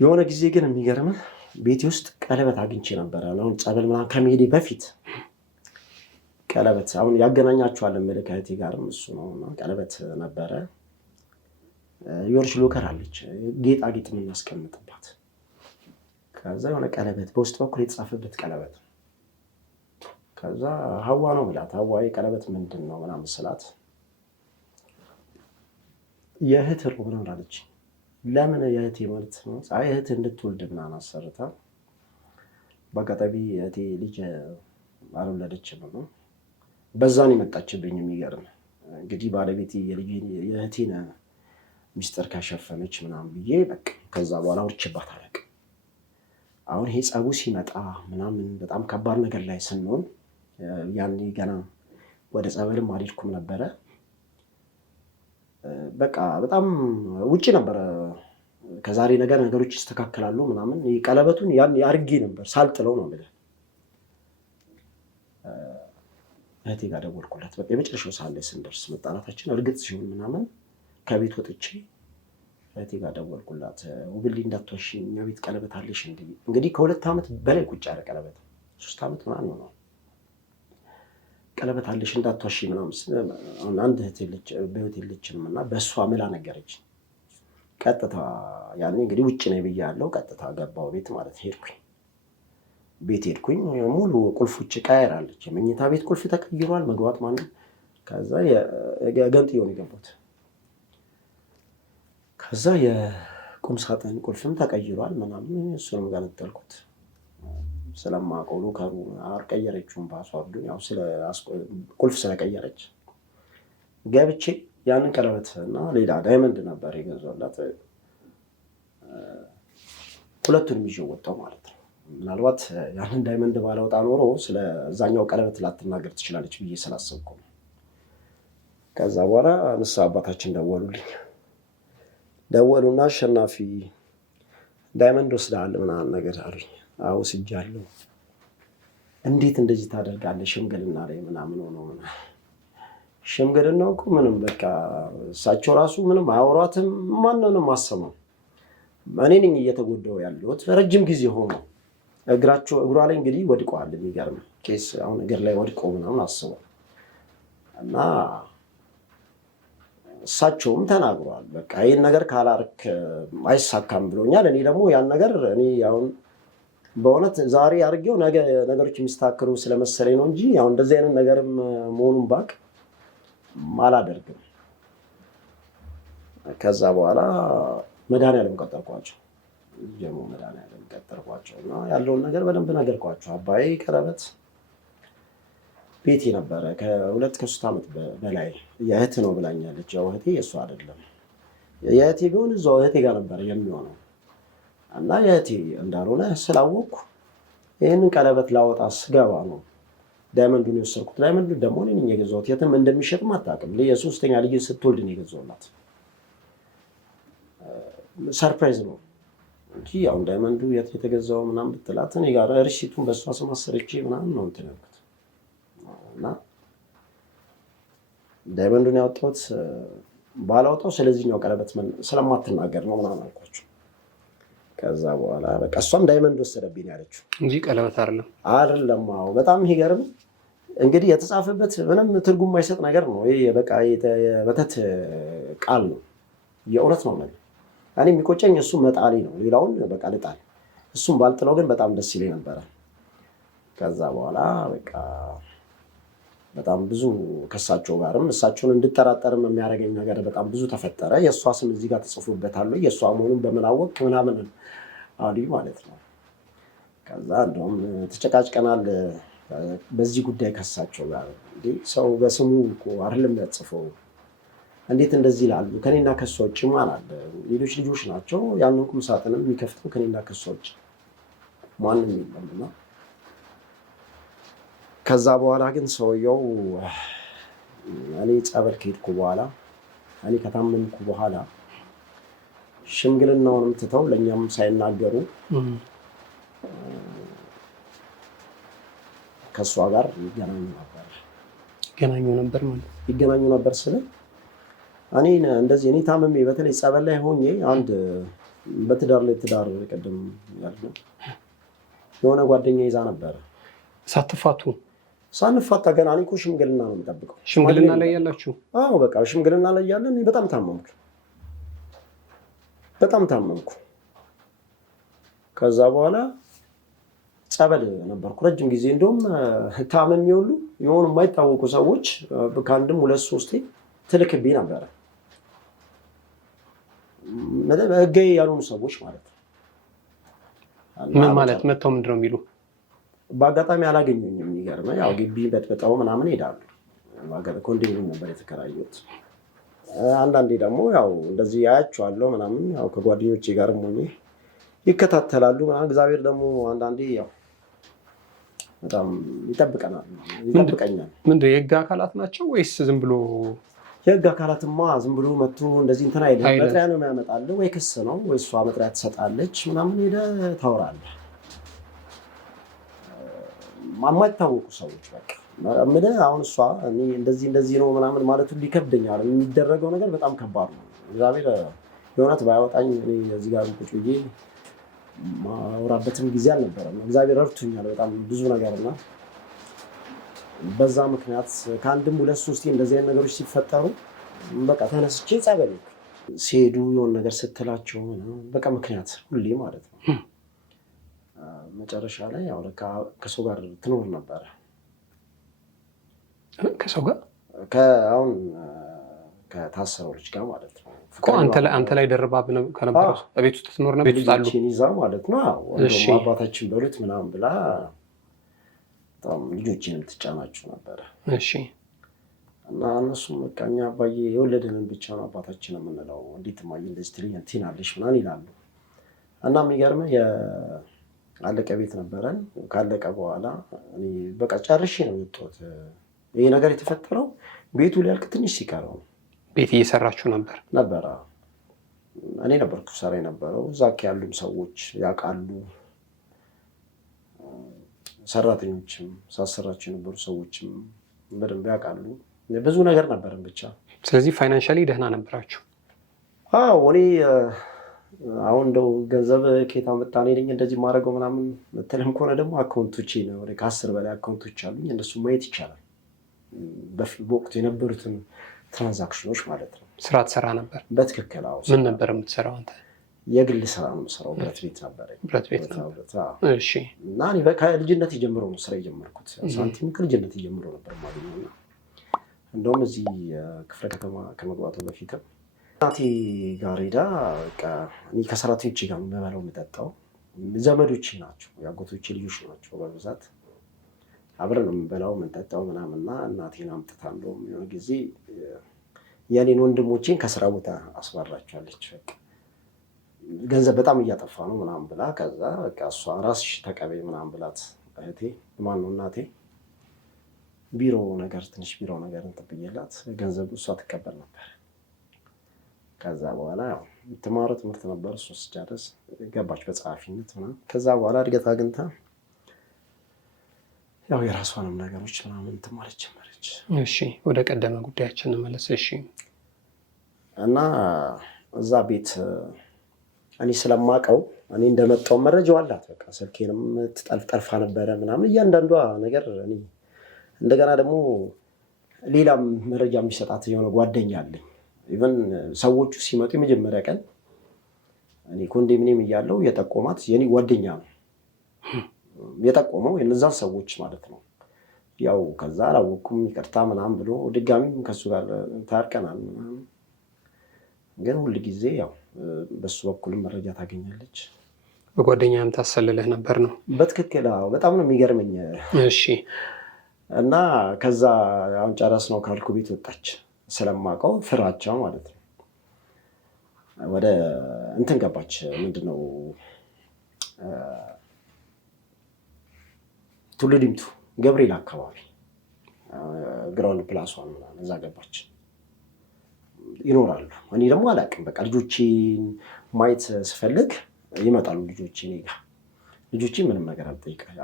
የሆነ ጊዜ ግን የሚገርምህ ቤቴ ውስጥ ቀለበት አግኝቼ ነበረ። አሁን ጸበል ምናምን ከመሄዴ በፊት ቀለበት አሁን ያገናኛችኋል የምልህ ከእህቴ ጋርም እሱ ነው እና ቀለበት ነበረ። የሆነች ሎከር አለች ጌጣጌጥ የምናስቀምጥባት። ከዛ የሆነ ቀለበት በውስጥ በኩል የተጻፈበት ቀለበት። ከዛ ሀዋ ነው ብላት፣ ሀዋ ቀለበት ምንድን ነው ምናምን ስላት የእህት ነው ምናምን አለች። ለምን የእህቴ ማለት ነው? አይ እህት እንድትወልድ ምናምን አሰርታ በአጋጣሚ እህቴ ልጅ አልወለደችም ነው በዛን የመጣችብኝ። የሚገርም እንግዲህ ባለቤቴ የእህቴን ሚስጥር ካሸፈነች ምናምን ብዬ በቃ ከዛ በኋላ ውርችባት አለቅ አሁን ይሄ ጸቡ ሲመጣ ምናምን በጣም ከባድ ነገር ላይ ስንሆን ያኔ ገና ወደ ጸበልም አልሄድኩም ነበረ። በቃ በጣም ውጪ ነበረ። ከዛሬ ነገር ነገሮች ይስተካከላሉ ምናምን ቀለበቱን ያን አድርጌ ነበር ሳልጥለው ነው ማለት። እህቴ ጋር ደወልኩላት። በቃ የመጨረሻው ሰዓት ላይ ስንደርስ መጣላታችን እርግጥ ሲሆን ምናምን ከቤት ወጥቼ እህቴ ጋር ደወልኩላት። ውብሊ እንዳትዋሺኝ እኛ ቤት ቀለበት አለሽ እንዴ? እንግዲህ ከ2 ዓመት በላይ ቁጭ ያለ ቀለበት 3 ዓመት ምናምን ነው። ቀለበት አለሽ እንዳትዋሺኝ ምናምን አንድ እህቴ ልጅ በህይወት የለችም እና በእሷ ምላ ነገረች። ቀጥታ ያኔ እንግዲህ ውጭ ነኝ ብያለሁ። ቀጥታ ገባው ቤት ማለት ቤት ሄድኩኝ። ሙሉ ቁልፎች ቀያይራለች። የመኝታ ቤት ቁልፍ ተቀይሯል። መግባት ማለት ከዛ ገንጥዬ ነው የገባሁት። ከዛ የቁም ሳጥን ቁልፍም ተቀይሯል ምናምን እሱንም ገነጠልኩት። ስለማውቀው ሉከሩ አልቀየረችውም ፓስዋርዱን ያው ቁልፍ ስለቀየረች ገብቼ ያንን ቀለበት እና ሌላ ዳይመንድ ነበር የገዛላት። ሁለቱንም ይዤ ወጣሁ ማለት ነው። ምናልባት ያንን ዳይመንድ ባላወጣ ኖሮ ስለዛኛው ቀለበት ላትናገር ትችላለች ብዬ ስላሰብኩ ነው። ከዛ በኋላ ንስሐ አባታችን ደወሉና አሸናፊ ዳይመንድ ወስደሃል ምናምን ነገር አሉኝ። አዎ ወስጃለሁ። እንዴት እንደዚህ ታደርጋለህ? ሽምግልና ላይ ምናምን ሆኖ ሽምግልናው እኮ ምንም በቃ እሳቸው ራሱ ምንም አያወሯትም። ማንንም አሰማው። እኔ ነኝ እየተጎዳው ያለሁት። ረጅም ጊዜ ሆኖ እግሯ ላይ እንግዲህ ወድቀዋል። የሚገርም ኬስ አሁን እግር ላይ ወድቆ ምናምን አስበው እና እሳቸውም ተናግሯል። በቃ ይህን ነገር ካላርክ አይሳካም ብሎኛል። እኔ ደግሞ ያን ነገር አሁን በእውነት ዛሬ አድርጌው ነገ ነገሮች የሚስተካከሉ ስለመሰለኝ ነው እንጂ አሁን እንደዚህ አይነት ነገርም መሆኑን ባቅ አላደርግም። ከዛ በኋላ መድኃኒዓለም ቀጠርኳቸው እና ያለውን ነገር በደንብ ነገርኳቸው። አባዬ ቀለበት ቤቴ ነበረ ከ2-3 ዓመት በላይ የእህት ነው ብላኛለች። ያው እህቴ የእሱ አይደለም። የእህቴ ቢሆን እዛው እህቴ ጋር ነበር የሚሆነው እና የእህቴ እንዳልሆነ ስላወቅኩ ይህንን ቀለበት ላወጣ ስገባ ነው ዳይመንዱን የወሰድኩት። ዳይመንዱ ደግሞ እኔ ነኝ የገዛሁት። የትም እንደሚሸጥም አታውቅም። የ3ኛ ልጅ ስትወልድ ነው የገዛሁላት። ሰርፕራይዝ ነው እንጂ አሁን ዳይመንዱ የት የተገዛው ምናምን ብትላት እኔ ጋር ሪሲቱን በእሷ ስም አሰርቼ ምናምን ነው እንትን ያልኩት እና ዳይመንዱን ያወጣሁት ባላወጣው ስለዚህኛው ቀለበት ስለማትናገር ነው ምናምን አልኳቸው። ከዛ በኋላ በቃ እሷም ዳይመንድ ወሰደብኝ ያለችው እንጂ ቀለበት አይደለም። አዎ በጣም ይገርም። እንግዲህ የተጻፈበት ምንም ትርጉም የማይሰጥ ነገር ነው። ይሄ በቃ የበተት ቃል ነው። የእውነት ነው ማለት እኔ የሚቆጨኝ እሱ መጣሊ ነው። ሌላውን በቃ ልጣል። እሱም ባልጥለው ግን በጣም ደስ ይለኝ ነበረ። ከዛ በኋላ በቃ በጣም ብዙ ከሳቸው ጋርም እሳቸውን እንድጠራጠርም የሚያደርገኝ ነገር በጣም ብዙ ተፈጠረ። የእሷ ስም እዚህ ጋር ተጽፎበታል የእሷ መሆኑን በመላወቅ ምናምን አሉኝ ማለት ነው። ከዛ እንደውም ተጨቃጭቀናል በዚህ ጉዳይ ከሳቸው ጋር። እንዴ ሰው በስሙ እኮ አይደለም ያጽፈው፣ እንዴት እንደዚህ ይላሉ? ከኔና ከሷ ውጭ ማን አለ? ሌሎች ልጆች ናቸው። ያንን ቁም ሳጥንም የሚከፍተው ከኔና ከሷ ውጭ ማንም የለምና ከዛ በኋላ ግን ሰውየው እኔ ጸበል ከሄድኩ በኋላ እኔ ከታመምኩ በኋላ ሽምግልናውንም ትተው ለእኛም ሳይናገሩ ከእሷ ጋር ይገናኙ ነበር ስለ እኔ እንደዚህ እኔ ታመሜ በተለይ ጸበል ላይ ሆኜ አንድ በትዳር ላይ ትዳር ቅድም ያልነው የሆነ ጓደኛ ይዛ ነበረ። ሳንፋታ ገና እኔ እኮ ሽምግልና ነው የምጠብቀው። ሽምግልና ላይ ያላችሁ? አዎ በቃ ሽምግልና ላይ ያለን በጣም ታመምኩ። ከዛ በኋላ ጸበል ነበርኩ ረጅም ጊዜ። እንደውም ታመም የሆኑ የማይታወቁ ሰዎች ከአንድም 2-3 ትልክብኝ ነበረ። ህጋዊ ያልሆኑ ሰዎች ማለት ነው። ምን ማለት መጥተው ምንድን ነው የሚሉ? በአጋጣሚ አላገኙኝም። የሚገርመው ያው ግቢ በጥብጠው ምናምን ሄዳሉ። ኮንዶሚኒየም ነበር የተከራየሁት። አንዳንዴ ደግሞ ያው እንደዚህ አያቸዋለሁ ምናምን ያው ከጓደኞቼ ጋርም ሆኜ ይከታተላሉ ምናምን። እግዚአብሔር ደግሞ አንዳንዴ ያው በጣም ይጠብቀኛል። ምንድን የህግ አካላት ናቸው ወይስ ዝም ብሎ? የህግ አካላትማ ዝም ብሎ መጥቶ እንደዚህ እንትን አይልም። መጥሪያ ነው የሚያመጣልህ፣ ወይ ክስ ነው ወይ እሷ መጥሪያ ትሰጣለች ምናምን፣ ሄደህ ታወራለህ። የማይታወቁ ሰዎች በቃ የምልህ አሁን እሷ እንደዚህ ነው ምናምን ማለቱ ሊከብደኛል። የሚደረገው ነገር በጣም ከባድ ነው። እግዚአብሔር የእውነት ባያወጣኝ እኔ እዚህ ጋር ቁጭ ብዬ ማውራበትም ጊዜ አልነበረም። እግዚአብሔር ረድቶኛል በጣም ብዙ ነገርና በዛ ምክንያት ከአንድም 2-3 እንደዚህ አይነት ነገሮች ሲፈጠሩ በቃ ተነስቼ ጸበል ሲሄዱ የሆነ ነገር ስትላቸው በቃ ምክንያት ሁሌ ማለት ነው። መጨረሻ ላይ ያው ለካ ከሰው ጋር ትኖር ነበረ። ከሰው ጋር አሁን ከታሰረው ልጅ ጋር ማለት ነው። አንተ ላይ ደርባ ከነበረው ቤት ውስጥ ትኖር ነበር። ልጆችን ይዛ ማለት ነው። አባታችን በሉት ምናምን ብላ በጣም ልጆችን የምትጫናቸው ነበረ። እሺ። እና እነሱም በቃ እኛ አባዬ የወለደንን ብቻ ነው አባታችን የምንለው፣ እንዴት ማየ እንደዚህ ትይናለሽ ምናምን ይላሉ። እና የሚገርምህ አለቀ ቤት ነበረን። ካለቀ በኋላ እኔ በቃ ጨርሼ ነው የወጣሁት። ይሄ ነገር የተፈጠረው ቤቱ ሊያልቅ ትንሽ ሲቀረው። ቤት እየሰራችሁ ነበር? እኔ ነበርኩ ሰራ የነበረው። እዛ ያሉም ሰዎች ያውቃሉ፣ ሰራተኞችም ሳሰራቸው የነበሩ ሰዎችም በደንብ ያውቃሉ። ብዙ ነገር ነበርን ብቻ። ስለዚህ ፋይናንሻሊ ደህና ነበራችሁ? አዎ። እኔ አሁን እንደው ገንዘብ ከየት አመጣ ነኝ እንደዚህ ማድረገው ምናምን መተለም ከሆነ ደግሞ አካውንቶቼ ነው ወደ 10 በላይ አካውንቶች አሉኝ። እነሱ ማየት ይቻላል። በወቅቱ የነበሩትን ትራንዛክሽኖች ማለት ነው። ስራ ትሰራ ነበር? በትክክል። አዎ። ምን ነበር የምትሰራው አንተ? የግል ስራ ነው የምሰራው። ብረት ቤት ነበረኝ። ብረት ቤት ነው? እሺ። እና እኔ ከልጅነት ጀምሮ ነው ስራ የጀመርኩት። ሳንቲም ከልጅነት ጀምሮ ነበር ማግኘው። እና እንደውም እዚህ ክፍለ ከተማ ከመግባቱ በፊትም እናቴ ጋር ሄዳ በቃ እኔ ከሰራተኞቼ ጋር የምበላው የምጠጣው። ዘመዶቼ ናቸው፣ የአጎቶቼ ልጆች ናቸው በብዛት። አብረን ነው የምንበላው የምንጠጣው ምናምንና እናቴን አምጥታ እንደውም የሆነ ጊዜ የኔን ወንድሞቼን ከስራ ቦታ አስባራቸዋለች። በቃ ገንዘብ በጣም እያጠፋ ነው ምናምን ብላ፣ ከዛ በቃ እሷ ራስሽ ተቀበይ ምናምን ብላት እህቴ ማነው እናቴ ቢሮ ነገር እንትን ብዬላት ገንዘብ እሷ ትቀበል ነበር። ከዛ በኋላ ያው የምትማረው ትምህርት ነበር። እሱ ስጨርስ ገባች በጸሐፊነት ምናምን። ከዛ በኋላ እድገት አግኝታ ያው የራሷንም ነገሮች ምናምን ትማረች ጀመረች። እሺ፣ ወደ ቀደመ ጉዳያችን እንመለስ። እሺ። እና እዛ ቤት እኔ ስለማውቀው እኔ እንደመጣው መረጃው አላት። በቃ ስልኬንም ትጠልፋ ነበረ ምናምን እያንዳንዷ ነገር። እኔ እንደገና ደግሞ ሌላም መረጃ የሚሰጣት የሆነ ጓደኛ አለኝ። ኢቨን ሰዎቹ ሲመጡ የመጀመሪያ ቀን እኔ ኮንዶሚኒየም እያለው የጠቆማት የኔ ጓደኛ ነው የጠቆመው የነዛን ሰዎች ማለት ነው። ያው ከዛ አላወኩም ይቅርታ ምናምን ብሎ ድጋሚም ከሱ ጋር ታርቀናል ምናምን። ግን ሁል ጊዜ ያው በሱ በኩልም መረጃ ታገኛለች። በጓደኛም ታሰልልህ ነበር ነው? በትክክል። በጣም ነው የሚገርመኝ። እሺ። እና ከዛ አሁን ጨረስ ነው ካልኩ ቤት ወጣች። ስለማውቀው ፍራቻ ማለት ነው። ወደ እንትን ገባች። ምንድነው ቱሉ ዲምቱ ገብርኤል አካባቢ ግራውንድ ፕላሷን ምናምን እዛ ገባች። ይኖራሉ። እኔ ደግሞ አላውቅም። በቃ ልጆቼን ማየት ስፈልግ ይመጣሉ ልጆቼ እኔ ጋር። ልጆቼ ምንም ነገር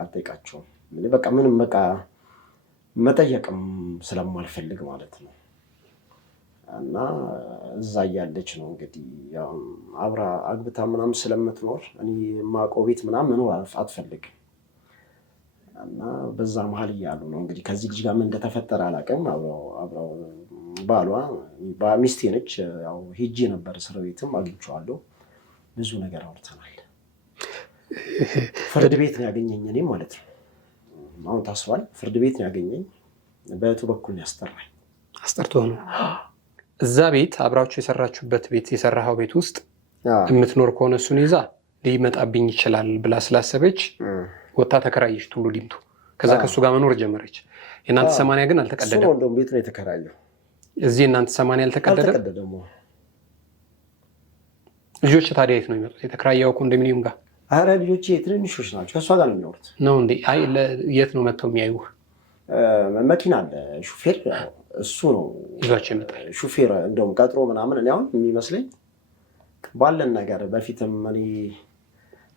አልጠይቃቸውም። በቃ ምንም በቃ መጠየቅም ስለማልፈልግ ማለት ነው። እና እዛ እያለች ነው እንግዲህ ያው አብራ አግብታ ምናምን ስለምትኖር እኔ የማውቀው ቤት ምናምን መኖር አትፈልግም። እና በዛ መሀል እያሉ ነው እንግዲህ ከዚህ ልጅ ጋር ምን እንደተፈጠረ አላውቅም። አብረው ባሏ ሚስቴ ነች። ያው ሄጄ ነበር እስር ቤትም አግኝቼዋለሁ። ብዙ ነገር አውርተናል። ፍርድ ቤት ነው ያገኘኝ እኔም ማለት ነው። አሁን ታስሯል። ፍርድ ቤት ነው ያገኘኝ። በእህቱ በኩል ያስጠራኝ። አስጠርቶ ነው እዛ ቤት አብራችሁ የሰራችሁበት ቤት የሰራኸው ቤት ውስጥ የምትኖር ከሆነ እሱን ይዛ ሊመጣብኝ ይችላል ብላ ስላሰበች ወጣ ተከራየች ቱሉ ዲምቱ። ከዛ ከሱ ጋር መኖር ጀመረች። የእናንተ 80 ግን አልተቀደደም። እንደውም ቤት ነው የተከራየው። እዚህ እናንተ 80 አልተቀደደም። ልጆች ታዲያ የት ነው የሚመጡት? የተከራየው ኮንዶሚኒየም ጋር አረ ልጆቼ ትንንሾች ናቸው። ከእሷ ጋር ነው የሚኖሩት ነው እንዴ? አይ የት ነው መጥተው የሚያዩህ? መኪና አለ ሹፌር፣ እሱ ነው ይዟቸው ይመጣል። ሹፌር እንደውም ቀጥሮ ምናምን። እኔ አሁን የሚመስለኝ ባለን ነገር በፊትም እኔ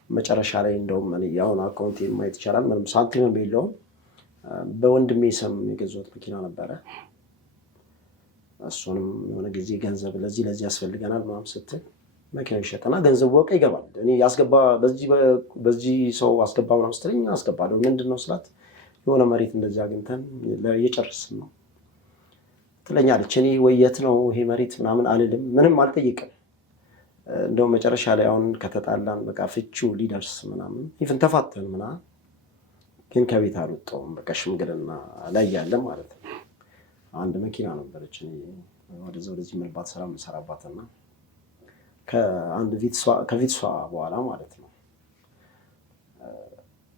መጨረሻ ላይ እንደውም እኔ አሁን አካውንቴን ማየት ይቻላል፣ ምንም ሳንቲምም የለውም። በወንድሜ ስም የገዛሁት መኪና ነበረ። እሱንም የሆነ ጊዜ ገንዘብ ለዚህ ያስፈልገናል ምናምን ስትል መኪና ይሸጠና ገንዘቡ በቃ ይገባል። እኔ ያስገባ በዚህ ሰው አስገባ ምናምን ስትለኝ አስገባለሁ። ምንድን ነው ስላት የሆነ መሬት እንደዚህ አግኝተን እየጨረስን ነው ትለኛለች። እኔ ወይ የት ነው ይሄ መሬት ምናምን አልልም፣ ምንም አልጠይቅም። እንደውም መጨረሻ ላይ አሁን ከተጣላን በቃ ፍቺው ሊደርስ ምናምን ይፍን ተፋተን ምናምን፣ ግን ከቤት አልወጣሁም። በቃ ሽምግልና ላይ ያለ ማለት ነው። አንድ መኪና ነበረች ወደዚህ ምልባት ስራ የምሰራባትና ከአንድ ከቪትሷ በኋላ ማለት ነው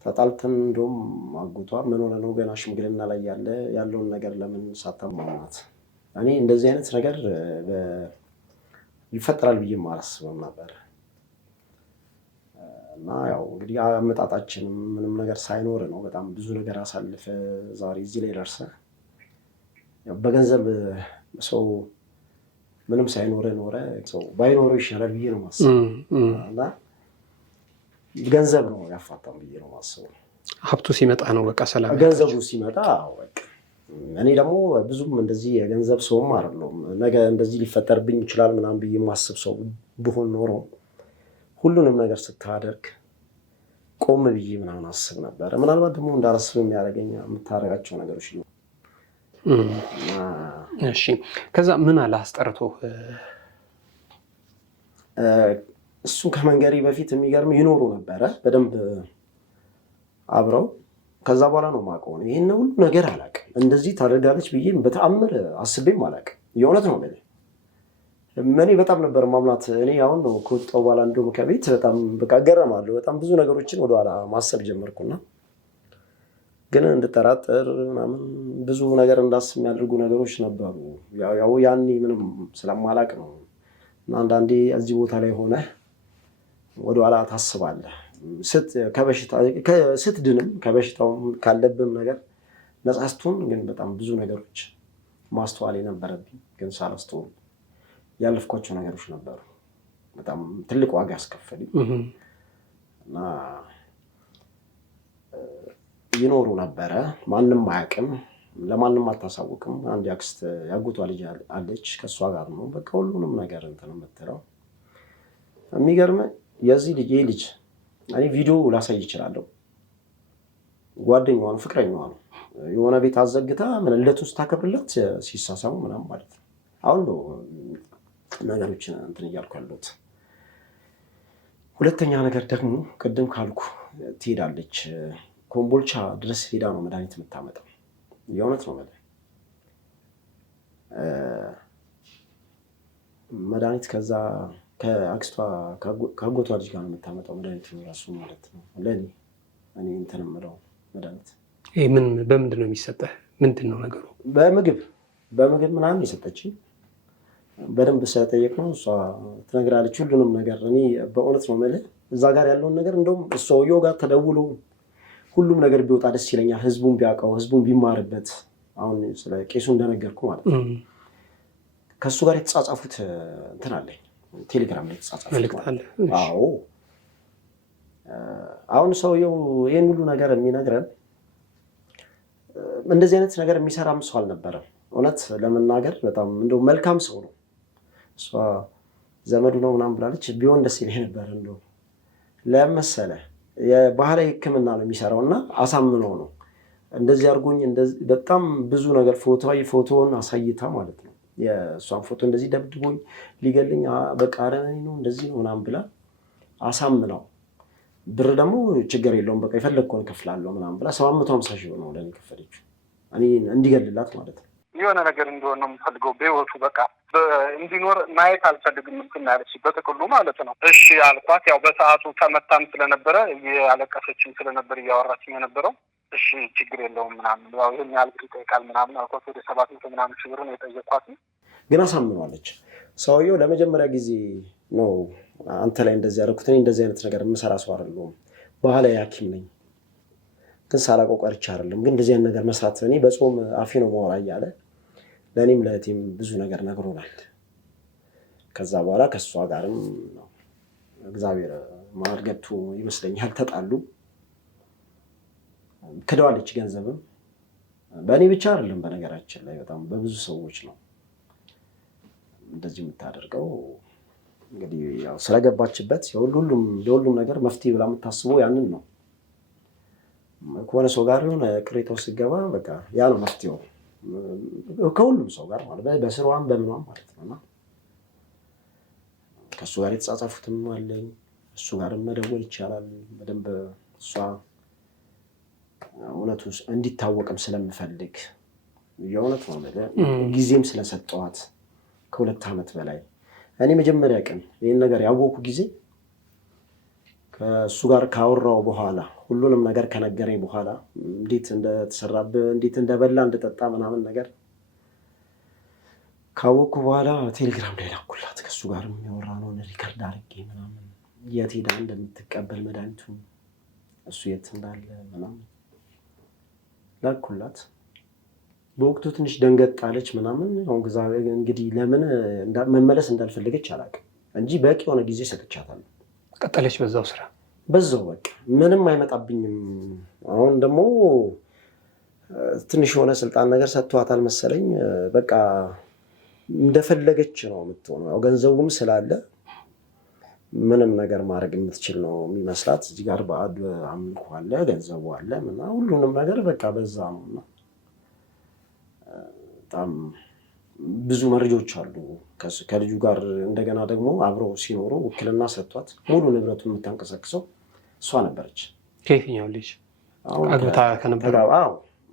ተጣልተን፣ እንደውም አጉቷ ምን ሆነ ነው ገና ሽምግልና ላይ ያለውን ነገር ለምን ሳታማናት? እኔ እንደዚህ አይነት ነገር ይፈጠራል ብዬም አላስብም ነበር። እና ያው እንግዲህ አመጣጣችንም ምንም ነገር ሳይኖር ነው በጣም ብዙ ነገር አሳልፈ ዛሬ እዚህ ላይ ደርሰ። በገንዘብ ሰው ምንም ሳይኖረ ኖረ ሰው ባይኖረው ይሻላል ብዬ ነው ማስበው። እና ገንዘብ ነው ያፋታም ብዬ ነው ማስበው። ሀብቱ ሲመጣ ነው በቃ ሰላም። ገንዘቡ ሲመጣ በቃ እኔ ደግሞ ብዙም እንደዚህ የገንዘብ ሰውም አይደለሁም። ነገ እንደዚህ ሊፈጠርብኝ ይችላል ምናምን ብዬ ማስብ ሰው ብሆን ኖሮ ሁሉንም ነገር ስታደርግ ቆም ብዬ ምናምን አስብ ነበረ። ምናልባት ደግሞ እንዳላስብ የሚያደርገኝ የምታደርጋቸው ነገሮች ነው። እሺ ከዛ ምን አለ አስጠርቶ? እሱ ከመንገሪ በፊት የሚገርም ይኖሩ ነበረ በደንብ አብረው። ከዛ በኋላ ነው የማውቀው ይሄን ሁሉ ነገር አላውቅም። እንደዚህ ታደርጋለች ብዬ በተአምር አስቤም አላውቅም። የእውነት ነው ማለት እኔ በጣም ነበር ማምናት። እኔ አሁን ነው ከወጣሁ በኋላ እንደውም ከቤት በጣም በቃ እገረማለሁ። በጣም ብዙ ነገሮችን ወደኋላ ማሰብ ጀመርኩና ግን እንድጠራጠር ምናምን ብዙ ነገር እንዳስብ የሚያደርጉ ነገሮች ነበሩ። ያው ያኔ ምንም ስለማላቅ ነው። እና አንዳንዴ እዚህ ቦታ ላይ ሆነ ወደኋላ ታስባለህ። ስትድንም ከበሽታውም ካለብን ነገር ነፃ ስትሆን ግን በጣም ብዙ ነገሮች ማስተዋል የነበረብኝ ግን ሳላስተውል ያለፍኳቸው ነገሮች ነበሩ። በጣም ትልቅ ዋጋ ያስከፈሉኝ እና ይኖሩ ነበረ። ማንም አያውቅም፣ ለማንም አታሳውቅም። አንድ ያጎቷ ልጅ አለች፣ ከእሷ ጋር ነው በቃ ሁሉንም ነገር እንትን የምትለው። የሚገርም የዚህ ልጅ እኔ ቪዲዮ ላሳይ ይችላለሁ። ጓደኛዋ ነው፣ ፍቅረኛዋ ነው። የሆነ ቤት አዘግታ ምን ልደቱን ስታከብርለት ሲሳሳሙ ምናምን ማለት ነው። አሁን ነው ነገሮችን እንትን እያልኩ ያለሁት። ሁለተኛ ነገር ደግሞ ቅድም ካልኩ ትሄዳለች ኮምቦልቻ ድረስ ሄዳ ነው መድኃኒት የምታመጣው። የእውነት ነው መድኃኒት ከዛ ከአክስቷ ከአጎቷ ልጅ ጋር ነው የምታመጣው መድኃኒት ራሱ ማለት ነው። ለእኔ እንትን የምለው መድኃኒት ምን በምንድን ነው የሚሰጠህ? ምንድን ነው ነገሩ? በምግብ ምናምን የሰጠችኝ በደንብ ስለጠየቅ ነው እሷ ትነግራለች ሁሉንም ነገር። እኔ በእውነት ነው የምልህ እዛ ጋር ያለውን ነገር እንደውም ሰውየው ጋር ተደውሎ ሁሉም ነገር ቢወጣ ደስ ይለኛል። ህዝቡን ቢያውቀው፣ ህዝቡን ቢማርበት። አሁን ስለ ቄሱ እንደነገርኩ ማለት ነው ከእሱ ጋር የተጻጻፉት እንትን አለኝ ቴሌግራም ላይ የተጻጻፉት ማለት ነው። አዎ አሁን ሰውየው ይህን ሁሉ ነገር የሚነግረን እንደዚህ አይነት ነገር የሚሰራም ሰው አልነበረም። እውነት ለመናገር በጣም እንደው መልካም ሰው ነው። እሷ ዘመዱ ነው ምናምን ብላለች። ቢሆን ደስ ይለኝ ነበር። እንደው ለመሰለ የባህላዊ ሕክምና ነው የሚሰራው እና አሳምነው ነው እንደዚህ አድርጎኝ በጣም ብዙ ነገር ፎቶውን አሳይታ ማለት ነው የእሷን ፎቶ እንደዚህ ደብድቦኝ ሊገልኝ በቃ አረመኔ ነው እንደዚህ ነው ምናምን ብላ አሳምነው ብር ደግሞ ችግር የለውም በቃ የፈለግከውን እከፍላለሁ ምናምን ብላ 750 ሺህ ነው ለእኔ ከፈለችው እኔ እንዲገልላት ማለት ነው። የሆነ ነገር እንዲሆን ነው የምፈልገው በህይወቱ በቃ እንዲኖር ማየት አልፈልግም ያለች በጥቅሉ ማለት ነው። እሺ አልኳት። ያው በሰዓቱ ተመታም ስለነበረ እያለቀሰችም ስለነበር እያወራችኝ የነበረው እሺ ችግር የለውም ምናምን ያው ይሄን ያህል ብር ይጠይቃል ምናምን አልኳት። ወደ 700 ምናምን ሺህ ብር ነው የጠየኳት። ግን አሳምኗለች። ሰውየው ለመጀመሪያ ጊዜ ነው አንተ ላይ እንደዚህ ያደረኩት እኔ እንደዚህ አይነት ነገር የምሰራ ሰው አይደለሁም። ባህላዊ ሐኪም ነኝ ግን ሳላውቀው ቀርቼ አይደለም። ግን እንደዚህ አይነት ነገር መስራት እኔ በጾም አፌ ነው ማወራ እያለ ለእኔም ለእህቴም ብዙ ነገር ነግሮናል። ከዛ በኋላ ከእሷ ጋርም እግዚአብሔር መሀል ገብቶ ይመስለኛል ተጣሉ። ክደዋለች ገንዘብም በእኔ ብቻ አይደለም በነገራችን ላይ በጣም በብዙ ሰዎች ነው እንደዚህ የምታደርገው። እንግዲህ ያው ስለገባችበት ለሁሉም ነገር መፍትሄ ብላ የምታስበው ያንን ነው። ከሆነ ሰው ጋር የሆነ ቅሬታው ሲገባ በቃ ያ ነው መፍትሄው ከሁሉም ሰው ጋር ማለት በስራዋም በምኗም ማለት ነው። ከእሱ ጋር የተጻጻፉትም አለኝ እሱ ጋርም መደወል ይቻላል በደንብ እሷ እውነቱ እንዲታወቅም ስለምፈልግ የእውነት ነው ጊዜም ስለሰጠዋት ከ2 ዓመት በላይ እኔ መጀመሪያ ቀን ይህን ነገር ያወኩ ጊዜ ከእሱ ጋር ካወራው በኋላ ሁሉንም ነገር ከነገረኝ በኋላ እንዴት እንደተሰራብህ እንዴት እንደበላ እንደጠጣ ምናምን ነገር ካወኩ በኋላ ቴሌግራም ላይ ላኩላት። ከእሱ ጋር የሚያወራነውን ሪከርድ አድርጌ ምናምን የት ሄዳ እንደምትቀበል መድኃኒቱን እሱ የት እንዳለ ምናምን ላኩላት። በወቅቱ ትንሽ ደንገጥ አለች ምናምን። አሁን እግዚአብሔር እንግዲህ ለምን መመለስ እንዳልፈለገች አላውቅም እንጂ በቂ የሆነ ጊዜ ሰጥቻታለሁ። ቀጠለች በዛው ስራ በዛው በቃ ምንም አይመጣብኝም። አሁን ደግሞ ትንሽ የሆነ ስልጣን ነገር ሰጥቷታል መሰለኝ። በቃ እንደፈለገች ነው የምትሆነው። ያው ገንዘቡም ስላለ ምንም ነገር ማድረግ የምትችል ነው የሚመስላት። እዚህ ጋር ባዕድ አምልኮ አለ፣ ገንዘቡ አለ እና ሁሉንም ነገር በቃ በዛ ነው እና በጣም ብዙ መረጃዎች አሉ ከልጁ ጋር። እንደገና ደግሞ አብረው ሲኖሩ ውክልና ሰጥቷት ሙሉ ንብረቱን የምታንቀሳቅሰው እሷ ነበረች። ከየትኛው ልጅ አግብታ ከነበረ? አዎ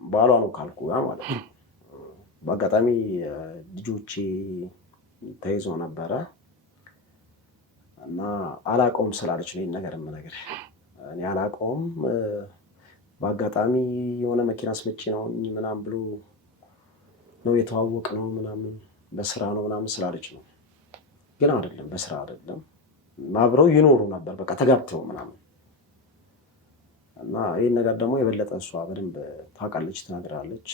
ባሏ ነው ካልኩ ማለት ነው። በአጋጣሚ ልጆቼ ተይዞ ነበረ እና አላውቀውም ስላለች ነው ይህን ነገር የምነግርህ። እኔ አላውቀውም በአጋጣሚ የሆነ መኪና አስመጪ ነው ምናምን ብሎ ነው የተዋወቅ ነው ምናምን በስራ ነው ምናምን ስላለች ነው። ግን አይደለም በስራ አይደለም፣ አብረው ይኖሩ ነበር በቃ ተጋብተው ምናምን እና ይህን ነገር ደግሞ የበለጠ እሷ በደንብ ታውቃለች፣ ትነግራለች።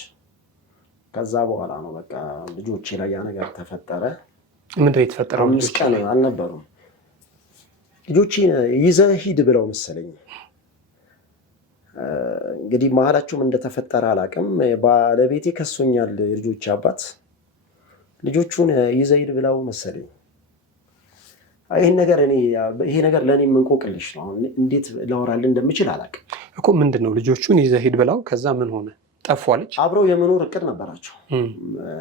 ከዛ በኋላ ነው በቃ ልጆቼ ላይ ያ ነገር ተፈጠረ። ምንድን ነው የተፈጠረው? 5 ቀን አልነበሩም ልጆቼን ይዘህ ሂድ ብለው መሰለኝ። እንግዲህ መሀላቸውም እንደተፈጠረ አላውቅም። ባለቤቴ ከሶኛል የልጆች አባት ልጆቹን ይዘህ ሂድ ብለው መሰለኝ። ይሄ ነገር ለእኔ የምንቆቅልሽ ነው። እንዴት ላወራልህ እንደምችል አላውቅም እኮ። ምንድን ነው ልጆቹን ይዘህ ሂድ ብለው ከዛ ምን ሆነ? ጠፏለች? አብረው የመኖር እቅድ ነበራቸው።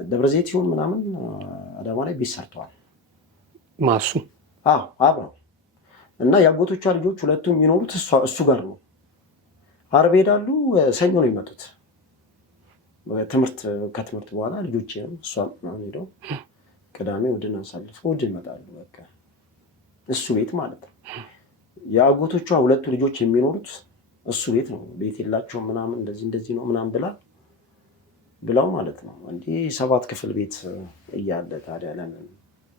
ደብረዘይት ይሁን ምናምን አዳማ ላይ ቤት ሰርተዋል። ማሱ አብረው እና የአጎቶቿ ልጆች ሁለቱም የሚኖሩት እሱ ጋር ነው። ዓርብ ሄዳሉ፣ ሰኞ ነው የሚመጡት። ከትምህርት በኋላ ልጆቼም እሷም ሄደው ቅዳሜ እሑድን አሳልፈው እሑድ ይመጣሉ። በቃ እሱ ቤት ማለት ነው። የአጎቶቿ ሁለቱ ልጆች የሚኖሩት እሱ ቤት ነው። ቤት የላቸውም ምናምን እንደዚህ ነው ምናምን ብላው ማለት ነው። እንዲህ 7 ክፍል ቤት እያለ ታዲያ ለምን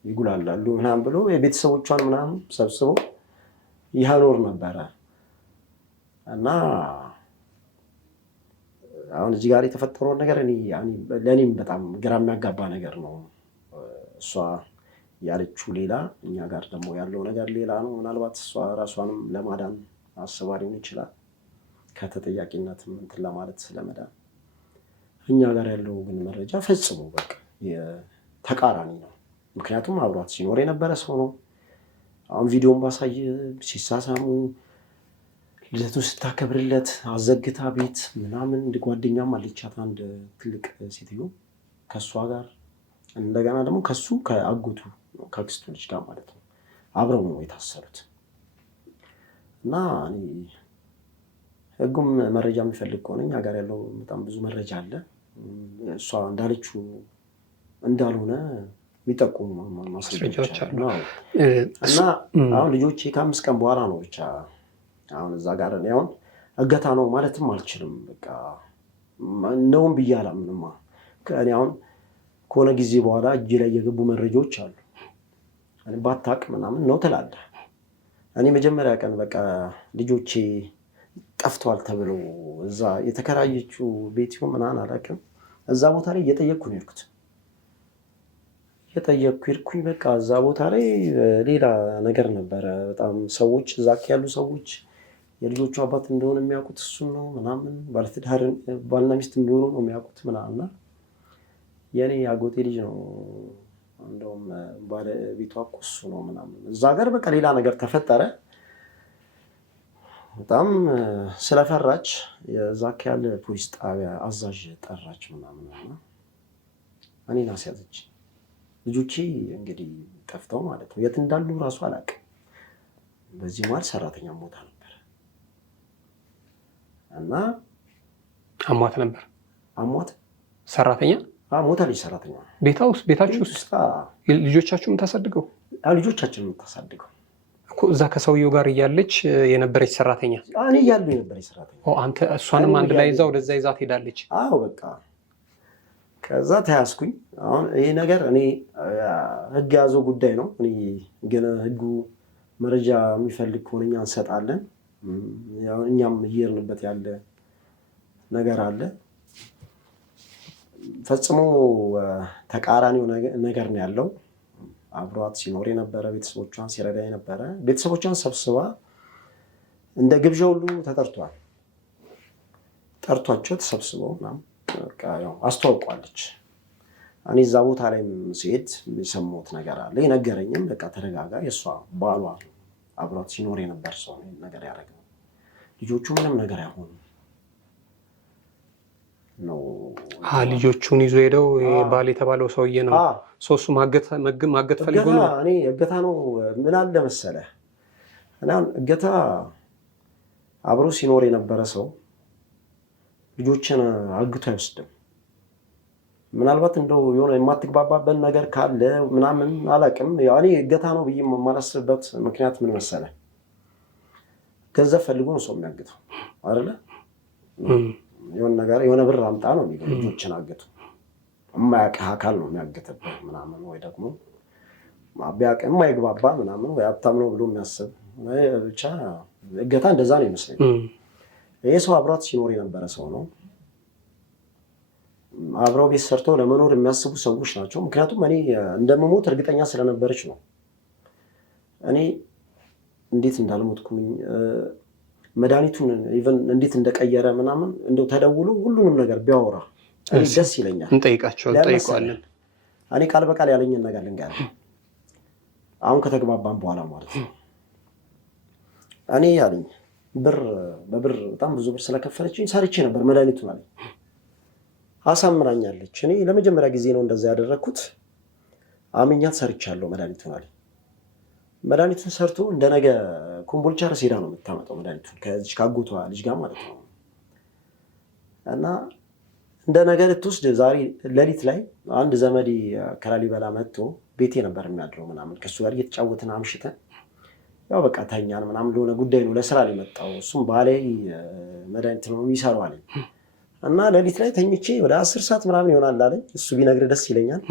ይጉላላሉ ምናምን ብሎ የቤተሰቦቿን ምናምን ሰብስቦ ያኖር ነበረ። እና አሁን እዚህ ጋር የተፈጠረውን ነገር ለእኔም በጣም ግራ የሚያጋባ ነገር ነው። እሷ ያለችው ሌላ፣ እኛ ጋር ደግሞ ያለው ነገር ሌላ ነው። ምናልባት እሷ ራሷንም ለማዳን አስባ ሊሆን ይችላል፣ ከተጠያቂነትም እንትን ለማለት ስለመዳን። እኛ ጋር ያለው ግን መረጃ ፈጽሞ በቃ ተቃራኒ ነው። ምክንያቱም አብሯት ሲኖር የነበረ ሰው ነው። አሁን ቪዲዮን ባሳይ ሲሳሳሙ ልደቱን ስታከብርለት አዘግታ ቤት ምናምን ጓደኛም አለቻት አንድ ትልቅ ሴትዮ ከእሷ ጋር እንደገና ደግሞ ከሱ ከአጎቱ ከአክስቱ ልጅ ጋር ማለት ነው አብረው ነው የታሰሩት። እና ህጉም መረጃ የሚፈልግ ከሆነ እኛ ጋር ያለው በጣም ብዙ መረጃ አለ። እሷ እንዳለችው እንዳልሆነ የሚጠቁሙ ማስረጃዎች አሉ። እና አሁን ልጆቼ ከ5 ቀን በኋላ ነው ብቻ አሁን እዛ ጋር አሁን እገታ ነው ማለትም አልችልም። በቃ ነውም ብዬ አላምንም። እኔ አሁን ከሆነ ጊዜ በኋላ እጅ ላይ የገቡ መረጃዎች አሉ። ባታቅ ምናምን ነው ትላለህ። እኔ መጀመሪያ ቀን በቃ ልጆቼ ጠፍተዋል ተብሎ እዛ የተከራየችው ቤት ይሁን ምናምን አላውቅም። እዛ ቦታ ላይ እየጠየቅኩ ነው የሄድኩት። ሄድኩኝ በቃ እዛ ቦታ ላይ ሌላ ነገር ነበረ። በጣም ሰዎች እዛ ያሉ ሰዎች የልጆቹ አባት እንደሆነ የሚያውቁት እሱን ነው ምናምን፣ ባለትዳር ባልና ሚስት እንደሆኑ ነው የሚያውቁት ምናምን። የኔ አጎቴ ልጅ ነው እንደውም ባለቤቷ እኮ እሱ ነው ምናምን። እዛ ጋር በቃ ሌላ ነገር ተፈጠረ። በጣም ስለፈራች የዛ ያለ ፖሊስ ጣቢያ አዛዥ ጠራች ምናምን እና እኔን አስያዘች። ልጆቼ እንግዲህ ጠፍተው ማለት ነው፣ የት እንዳሉ እራሱ አላውቅም። በዚህ መሀል ሰራተኛ ሞታ ነበር እና አሟት ነበር። አሟት ሰራተኛ ሞታለች። ሰራተኛ ቤታችሁ ውስጥ ልጆቻችሁ የምታሳድገው? ልጆቻችን የምታሳድገው እኮ እዛ ከሰውየው ጋር እያለች የነበረች ሰራተኛ? እኔ እያለሁ የነበረች ሰራተኛ። አንተ እሷንም አንድ ላይ ይዛ ወደዛ ይዛ ትሄዳለች? አዎ በቃ ከዛ ተያዝኩኝ። አሁን ይሄ ነገር እኔ ህግ ያዘው ጉዳይ ነው። እኔ ግን ህጉ መረጃ የሚፈልግ ከሆነ እኛ እንሰጣለን። እኛም እየሄድንበት ያለ ነገር አለ። ፈጽሞ ተቃራኒው ነገር ነው ያለው። አብሯት ሲኖር የነበረ ቤተሰቦቿን ሲረዳ የነበረ ቤተሰቦቿን ሰብስባ እንደ ግብዣ ሁሉ ጠርቷቸው ተሰብስበው ምናምን በቃ ያው አስተዋውቋለች። እኔ እዛ ቦታ ላይ ሲሄድ የሰማሁት ነገር አለ። የነገረኝም በቃ ተረጋጋ፣ የእሷ ባሏ አብሯት ሲኖር የነበር ሰው ነገር ያደረገው፣ ልጆቹ ምንም ነገር አይሆኑም ነው። ልጆቹን ይዞ ሄደው ባል የተባለው ሰውዬ ነው። ሶስቱ ማገት ፈልጎ ነው። እኔ እገታ ነው ምን አለ መሰለህ፣ እና እገታ አብሮ ሲኖር የነበረ ሰው ልጆችን አግቶ አይወስድም። ምናልባት እንደው የሆነ የማትግባባበት ነገር ካለ ምናምን አላውቅም። እኔ እገታ ነው ብዬ የማላስብበት ምክንያት ምን መሰለህ፣ ገንዘብ ፈልጎ ነው ሰው የሚያግተው አይደለ? የሆነ ብር አምጣ ነው የሚለው። ልጆችን አግቱ የማያውቅህ አካል ነው የሚያግትብህ ምናምን፣ ወይ ደግሞ ቢያውቅ የማይግባባ ምናምን፣ ወይ ሀብታም ነው ብሎ የሚያስብ ብቻ እገታ እንደዛ ነው ይመስለኝ። ይሄ ሰው አብሯት ሲኖር የነበረ ሰው ነው። አብረው ቤት ሰርተው ለመኖር የሚያስቡ ሰዎች ናቸው። ምክንያቱም እኔ እንደምሞት እርግጠኛ ስለነበረች ነው። እኔ እንዴት እንዳልሞትኩኝ መድኃኒቱን ኢቨን እንዴት እንደቀየረ ምናምን እንደው ተደውሎ ሁሉንም ነገር ቢያወራ ደስ ይለኛል። እንጠይቀዋለን። እኔ ቃል በቃል ያለኝን ነገር ልንገርህ፣ አሁን ከተግባባን በኋላ ማለት ነው። እኔ ያለኝ በብር በጣም ብዙ ብር ስለከፈለችኝ ሰርቼ ነበር መድኃኒቱን አለኝ። አሳምናኛለች። እኔ ለመጀመሪያ ጊዜ ነው እንደዛ ያደረግኩት። አምኛት ሰርቻለሁ መድኃኒቱን አለኝ። መድኃኒቱን ሰርቶ እንደነገ ኮምቦልቻ ድረስ ሄዳ ነው የምታመጣው መድኃኒቱን ከዚች ካጎቷ ልጅ ጋር ማለት ነው። እና እንደ ነገ ልትወስድ ዛሬ ሌሊት ላይ አንድ ዘመዴ ከላሊበላ መጥቶ ቤቴ ነበር የሚያድረው ምናምን፣ ከእሱ ጋር እየተጫወትን አምሽተን ያው በቃ ተኛን ምናምን። ለሆነ ጉዳይ ነው ለስራ ላይ መጣው። እሱም ባሌ መድኃኒት ነው የሚሰራው አለኝ። እና ሌሊት ላይ ተኝቼ ወደ 10 ሰዓት ምናምን ይሆናል አለኝ። እሱ ቢነግርህ ደስ ይለኛል።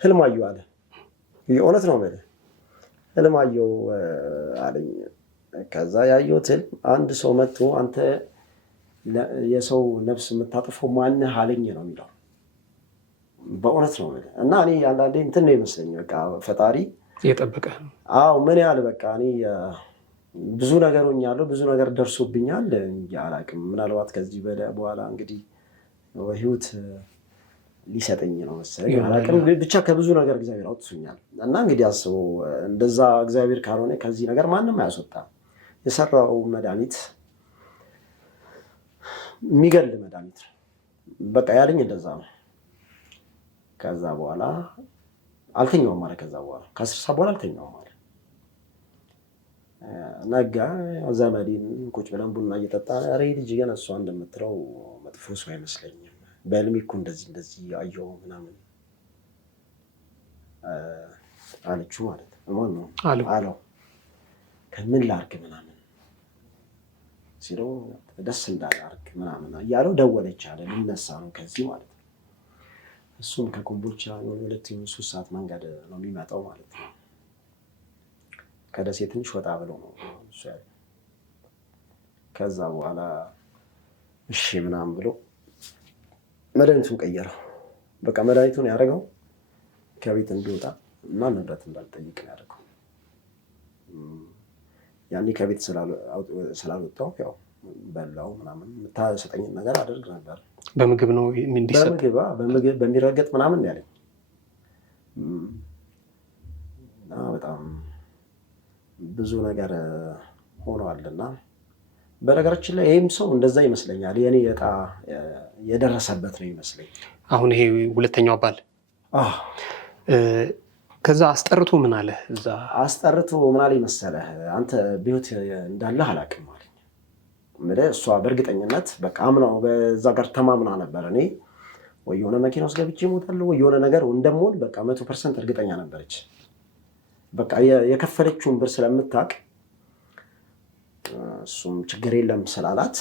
ህልም አየሁ አለ። የእውነት ነው የምልህ ህልም አየሁ አለኝ። ከዛ ያየሁት ህልም አንድ ሰው መጥቶ አንተ የሰው ነፍስ የምታጥፈው ማንህ አለኝ ነው የሚለው። በእውነት ነው የምልህ። እና እኔ አንዳንዴ እንትን ነው ይመስለኝ በቃ ፈጣሪ እየጠበቀ። አዎ ምን ያህል በቃ እኔ ብዙ ነገር ሆኛለሁ፣ ብዙ ነገር ደርሶብኛል። አላውቅም፣ ምናልባት ከዚህ በኋላ እንግዲህ ህይወት ሊሰጠኝ ነው መሰለኝ፣ አላውቅም። ብቻ ከብዙ ነገር እግዚአብሔር አውጥቶኛል። እና እንግዲህ አስበው እንደዛ እግዚአብሔር ካልሆነ ከዚህ ነገር ማንም አያስወጣም። የሰራው መድኃኒት የሚገል መድኃኒት ነው። በቃ ያለኝ እንደዛ ነው። ከዛ በኋላ አልተኛውም ማለት ከዛ በኋላ ከ10 ሰዓት በኋላ አልተኛውም ማለት ነጋ። ዘመዴን ቁጭ ብለን ቡና እየጠጣ ኧረ ልጅ ግን እሷ እንደምትለው መጥፎ ሰው አይመስለኝም፣ በህልሜ እኮ እንደዚህ አየሁ ምናምን አለችው ማለት ነው አለው። ከምን ላድርግ ምናምን ሲለው ደስ እንዳላርግ ምናምን እያለው ደወለች አለ። ሊነሳ ነው ከዚህ ማለት ነው። እሱም ከኮምቦልቻ 2-3 ሰዓት መንገድ ነው የሚመጣው ማለት ነው። ከደሴ ትንሽ ወጣ ብሎ ነው እሱ ያለው። ከዛ በኋላ እሺ ምናምን ብሎ መድኃኒቱን ቀየረው። በቃ መድኃኒቱን ያደረገው ከቤት እንዲወጣ እና ንብረት እንዳልጠይቅ ነው ያደረገው። ያኔ ከቤት ስላልወጣው ያው በላው ምናምን የምታሰጠኝን ነገር አድርግ ነበር። በምግብ ነው እንዲሰጥ በምግብ በሚረገጥ ምናምን ያለኝ እና በጣም ብዙ ነገር ሆኗልና በነገራችን ላይ ይህም ሰው እንደዛ ይመስለኛል። የኔ ዕጣ የደረሰበት ነው ይመስለኝ። አሁን ይሄ ሁለተኛው ባል ከዛ አስጠርቶ ምን አለ? እዛ አስጠርቶ ምን አለ መሰለህ? አንተ በህይወት እንዳለህ አላውቅም አለኝ። እሷ በእርግጠኝነት በቃ አምናው በዛ ጋር ተማምና ነበር። እኔ ወይ የሆነ መኪና ውስጥ ገብቼ እሞታለሁ ወይ የሆነ ነገር እንደምሆን በቃ 100% እርግጠኛ ነበረች። በቃ የከፈለችውን ብር ስለምታውቅ እሱም ችግር የለም ስላላት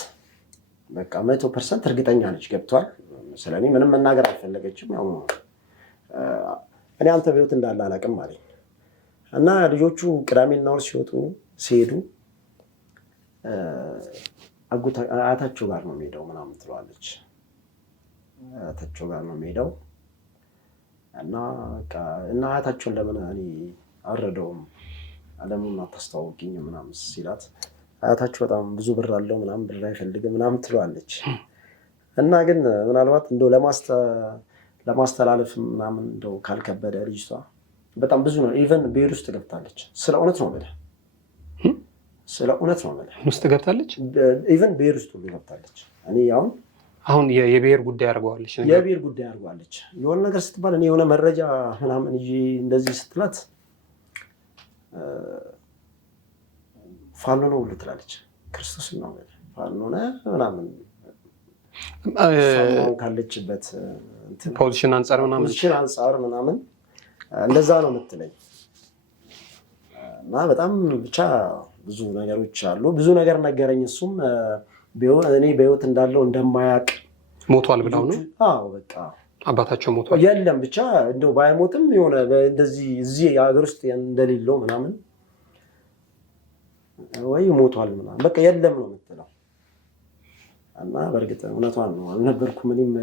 በቃ 100% እርግጠኛ ነች። ገብቷል። ስለኔ ምንም መናገር አልፈለገችም። ያው እኔ አንተ በህይወት እንዳለ አላውቅም አለኝ እና ልጆቹ ቅዳሜና እሑድ ሲሄዱ አያታቸው ጋር ነው የሚሄደው ምናምን ትለዋለች። አያታቸው ጋር ነው የሚሄደው እና አያታቸውን ለምን እኔ አልረዳውም ለምን አታስተዋውቂኝ ምናምን ሲላት አያታቸው በጣም ብዙ ብር አለው ምናምን ብር አይፈልግም ምናምን ትለዋለች። እና ግን ምናልባት እንደው ለማስተላለፍ ምናምን እንደው ካልከበደ ልጅቷ በጣም ብዙ ነው። ኢቨን ብሄር ውስጥ ገብታለች። ስለ እውነት ነው የምልህ፣ ስለ እውነት ነው የምልህ ውስጥ ገብታለች። ኢቨን ብሄር ውስጥ ሁሉ ገብታለች። እኔ አሁን የብሄር ጉዳይ አድርገዋለች። የብሄር ጉዳይ አድርገዋለች። የሆነ ነገር ስትባል እኔ የሆነ መረጃ ምናምን ይዤ እንደዚህ ስትላት ፋኖ ነው ሁሉ ትላለች። ክርስቶስን ነው ፋኖ ነው ምናምን ካለችበት ፖዚሽን አንጻር ምናምን እንደዛ ነው የምትለኝ። እና በጣም ብቻ ብዙ ነገሮች አሉ። ብዙ ነገር ነገረኝ። እሱም እኔ በህይወት እንዳለው እንደማያውቅ ሞቷል ብለው ነው። አዎ በቃ አባታቸው ሞቷል። የለም ብቻ እንደው ባይሞትም የሆነ እንደዚህ እዚህ ሀገር ውስጥ እንደሌለው ምናምን ወይ ሞቷል ምናምን በቃ የለም ነው የምትለው። እና በእርግጥ እውነቷን ነው። አልነበርኩም፣ እኔም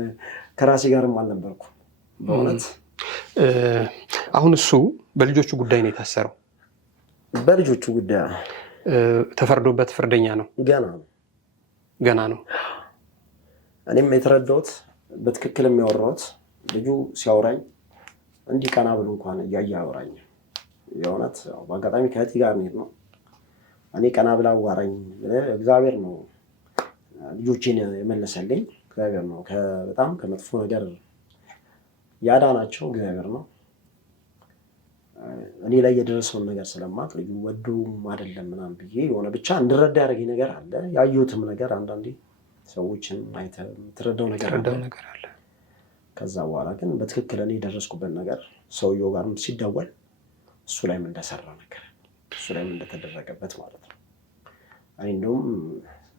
ከራሴ ጋርም አልነበርኩም በእውነት። አሁን እሱ በልጆቹ ጉዳይ ነው የታሰረው። በልጆቹ ጉዳይ ተፈርዶበት ፍርደኛ ነው። ገና ነው። እኔም የተረዳሁት በትክክል የሚያወራሁት ልጁ ሲያወራኝ እንዲህ ቀና ብሎ እንኳን እያየ አወራኝ። የእውነት በአጋጣሚ ከእህቴ ጋር ነው። እኔ ቀና ብላ አዋራኝ። እግዚአብሔር ነው ልጆቼን የመለሰልኝ። እግዚአብሔር ነው በጣም ከመጥፎ ነገር ያዳናቸው። እግዚአብሔር ነው። እኔ ላይ የደረሰውን ነገር ስለማቅ ልጁ ወዶም አይደለም ምናምን ብዬ የሆነ ብቻ እንድረዳ ያደረገኝ ነገር አለ። ያየሁትም ነገር አንዳንዴ ሰዎችን አይተህ የምትረዳው ነገር አለ። ከዛ በኋላ ግን በትክክል እኔ የደረስኩበት ነገር ሰውየው ጋርም ሲደወል እሱ ላይም እንደሰራ ነገር እሱ ላይም እንደተደረገበት ማለት ነው። እኔ እንደውም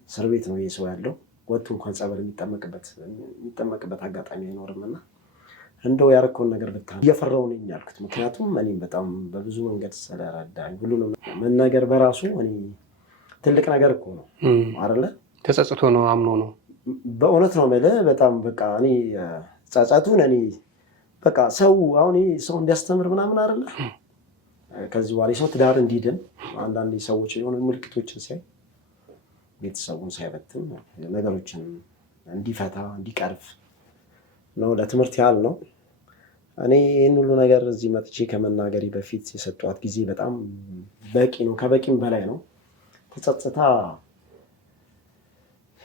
እስር ቤት ነው ይሄ ሰው ያለው። ወጥቶ እንኳን ጸበል የሚጠመቅበት አጋጣሚ አይኖርም። እና እንደው ያደረከውን ነገር ብታል እየፈራሁ ነኝ ያልኩት። ምክንያቱም እኔም በጣም በብዙ መንገድ ስለረዳኝ ሁሉንም መናገር በራሱ እኔ ትልቅ ነገር እኮ ነው አይደለ? ተጸጽቶ ነው አምኖ ነው። በእውነት ነው የምልህ። በጣም በቃ እኔ ጸጸቱን እኔ በቃ ሰው አሁን ሰው እንዲያስተምር ምናምን አይደለ? ከዚህ በኋላ ሰው ትዳር እንዲድን አንዳንድ ሰዎች የሆኑ ምልክቶችን ሲያይ ቤተሰቡን ሳይበትም ነገሮችን እንዲፈታ እንዲቀርፍ ነው። ለትምህርት ያህል ነው። እኔ ይህን ሁሉ ነገር እዚህ መጥቼ ከመናገሪ በፊት የሰጧት ጊዜ በጣም በቂ ነው፣ ከበቂም በላይ ነው። ተጸጽታ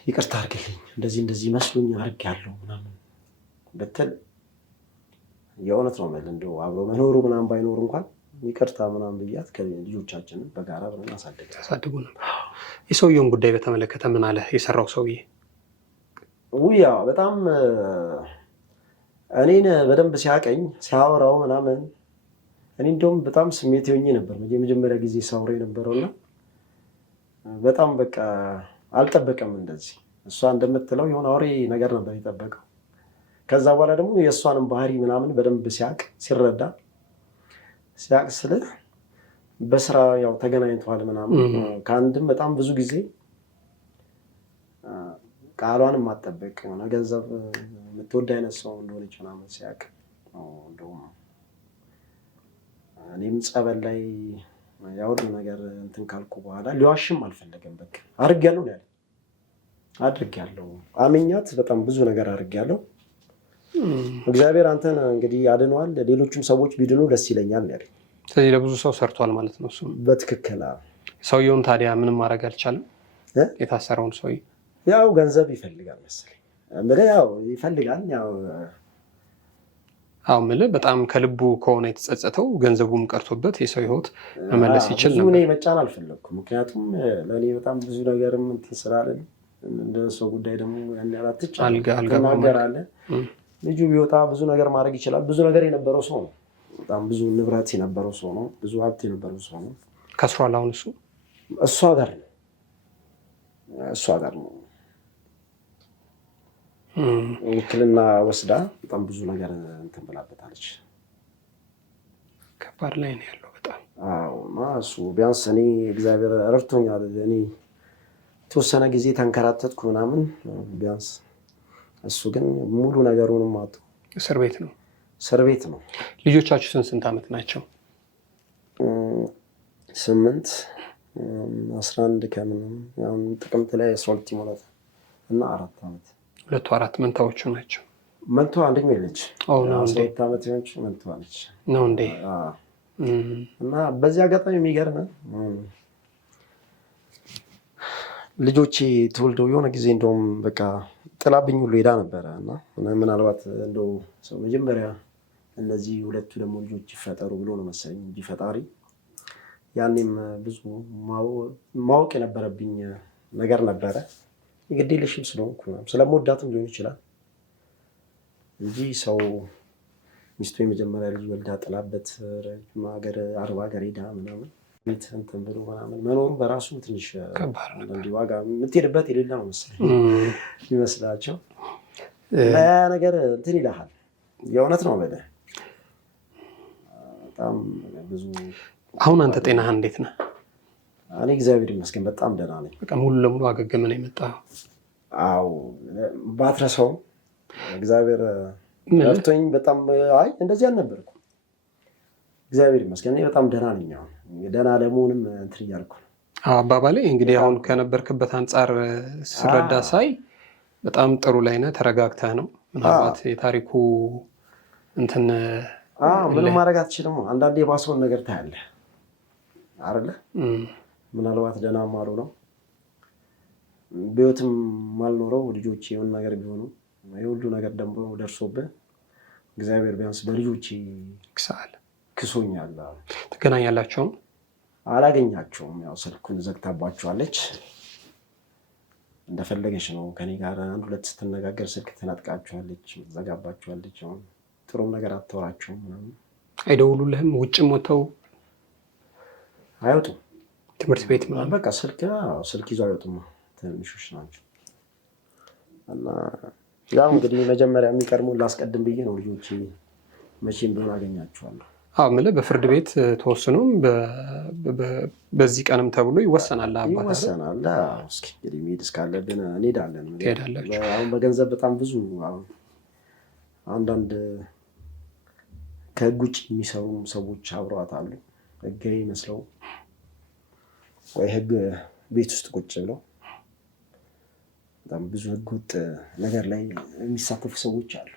ይቅርታ አድርግልኝ እንደዚህ መስሎኝ አድርጌያለሁ ምናምን ብትል የእውነት ነው የምልህ። እንደው አብሮ መኖሩ ምናምን ባይኖር እንኳን ይቅርታ ምናምን ብያት ከልጆቻችንን በጋራ ብለን አሳድጉ ነበር። የሰውየውን ጉዳይ በተመለከተ ምን አለ የሰራው ሰውዬ? ውያ በጣም እኔን በደንብ ሲያቀኝ ሲያወራው ምናምን እኔ እንደውም በጣም ስሜት ሆኜ ነበር የመጀመሪያ ጊዜ ሳውራ የነበረውና በጣም በቃ አልጠበቀም እንደዚህ። እሷ እንደምትለው የሆነ አውሬ ነገር ነበር የጠበቀው። ከዛ በኋላ ደግሞ የእሷንም ባህሪ ምናምን በደንብ ሲረዳ ስልህ በስራ ያው ተገናኝተዋል ምናምን ከአንድም በጣም ብዙ ጊዜ ቃሏን የማትጠብቅ የሆነ ገንዘብ የምትወድ አይነት ሰው እንደሆነች ምናምን ሲያውቅ እንደውም እኔም ጸበል ላይ ያው ሁሉ ነገር እንትን ካልኩ በኋላ ሊዋሽም አልፈለገም። በቃ አድርጌያለሁ ያለ አድርጌያለሁ፣ አመኛት በጣም ብዙ ነገር አድርጌያለሁ። እግዚአብሔር አንተን እንግዲህ አድነዋል፣ ሌሎችም ሰዎች ቢድኑ ደስ ይለኛል ያለ። ስለዚህ ለብዙ ሰው ሰርቷል ማለት ነው። እሱ በትክክል ሰውየውን ታዲያ ምንም ማድረግ አልቻለም። የታሰረውን ሰውዬ ያው ገንዘብ ይፈልጋል መሰለኝ ያው ይፈልጋል ያው አሁን ምልህ በጣም ከልቡ ከሆነ የተጸጸተው ገንዘቡም ቀርቶበት የሰው ህይወት መመለስ ይችል ነበር። እኔ መጫን አልፈለኩም፣ ምክንያቱም ለእኔ በጣም ብዙ ነገርም እንትን ስላለን እንደ ሰው ጉዳይ ደግሞ ያን ያላትች አለ። ልጁ ቢወጣ ብዙ ነገር ማድረግ ይችላል። ብዙ ነገር የነበረው ሰው ነው። በጣም ብዙ ንብረት የነበረው ሰው ነው። ብዙ ሀብት የነበረው ሰው ነው። ከስሯል። አሁን እሷ ጋር ነው ውክልና ወስዳ በጣም ብዙ ነገር እንትን ብላበታለች። ከባድ ላይ ነው ያለው በጣም። አዎ እና እሱ ቢያንስ እኔ እግዚአብሔር ረድቶኛል። እኔ የተወሰነ ጊዜ ተንከራተትኩ ምናምን ቢያንስ እሱ ግን ሙሉ ነገሩንም አጡ። እስር ቤት ነው። እስር ቤት ነው። ልጆቻችሁ ስንት ዓመት ናቸው? 8 11 ከምንም አሁን ጥቅምት ላይ 12 ይሞላል እና 4 ዓመት 2 መንታዎቹ ናቸው። መንታ አንደኛው ልጅ 12 ዓመት ይሆንች መንታ ነች ነው እንዴ? እና በዚህ አጋጣሚ የሚገርም ልጆቼ ተወልደው የሆነ ጊዜ እንደውም በቃ ጥላብኝ ሁሉ ሄዳ ነበረ እና ምናልባት እንደው ሰው መጀመሪያ እነዚህ ሁለቱ ደግሞ ልጆች ይፈጠሩ ብሎ ነው መሰለኝ እንጂ ፈጣሪ ያኔም ብዙ ማወቅ የነበረብኝ ነገር ነበረ። የግዴለሽም ስለሆንኩ ስለምወዳትም ሊሆን ይችላል እንጂ ሰው ሚስቱ የመጀመሪያ ልጅ ወልዳ ጥላበት ረጅም ሀገር 40 ሀገር ሄዳ ምናምን ቤት እንትን ብሎ ምናምን መኖሩ በራሱ ትንሽ ከባድ ዋጋ የምትሄድበት የሌላ ነው መሰለኝ ይመስላቸው። ያ ነገር እንትን ይልሃል። የእውነት ነው በለ በጣም ብዙ። አሁን አንተ ጤናህ እንዴት ነህ? እኔ እግዚአብሔር ይመስገን በጣም ደህና ነኝ። በቃ ሙሉ ለሙሉ አገገመ ነው የመጣው? አዎ ባትረሳው እግዚአብሔር ረድቶኝ በጣም አይ እንደዚህ አልነበርኩም። እግዚአብሔር ይመስገን እኔ በጣም ደህና ነኝ። አሁን ደህና ለመሆንም እንትን እያልኩ ነው። አባባሌ እንግዲህ አሁን ከነበርክበት አንጻር ስረዳ ሳይ በጣም ጥሩ ላይ ነህ፣ ተረጋግተህ ነው። ምናልባት የታሪኩ እንትን ምንም ማድረግ አትችልም። አንዳንዴ የባሰውን ነገር ታያለህ አይደለ? ምናልባት ደህና ማሉ ነው በህይወትም ማልኖረው ልጆቼ የሆነ ነገር ቢሆኑ የሁሉ ነገር ደግሞ ደርሶብህ እግዚአብሔር ቢያንስ በልጆቼ ክሶኛል። ትገናኛላችሁ? አላገኛቸውም። ያው ስልኩን ዘግታባቸዋለች። እንደፈለገች ነው ከኔ ጋር አንድ ሁለት ስትነጋገር ስልክ ትነጥቃቸዋለች፣ ትዘጋባቸዋለች። ጥሩም ነገር አታወራቸውም ምናምን። አይደውሉልህም? ውጭም ወጥተው አይወጡም። ትምህርት ቤት ምናምን በቃ ስልክ ይዘው አይወጡም። ትንሾች ናቸው እና ያው እንግዲህ መጀመሪያ የሚቀድመውን ላስቀድም ብዬ ነው። ልጆቼ መቼም ቢሆን አገኛቸዋለሁ። ምልህ በፍርድ ቤት ተወስኖም በዚህ ቀንም ተብሎ ይወሰናል። ይወሰናል። እስኪ እንግዲህ መሄድ እስካለብን እንሄዳለን። አሁን በገንዘብ በጣም ብዙ አንዳንድ ከህግ ውጭ የሚሰሩ ሰዎች አብረዋት አሉ። ህጋዊ መስለው ወይ ህግ ቤት ውስጥ ቁጭ ብለው በጣም ብዙ ህገ ወጥ ነገር ላይ የሚሳተፉ ሰዎች አሉ።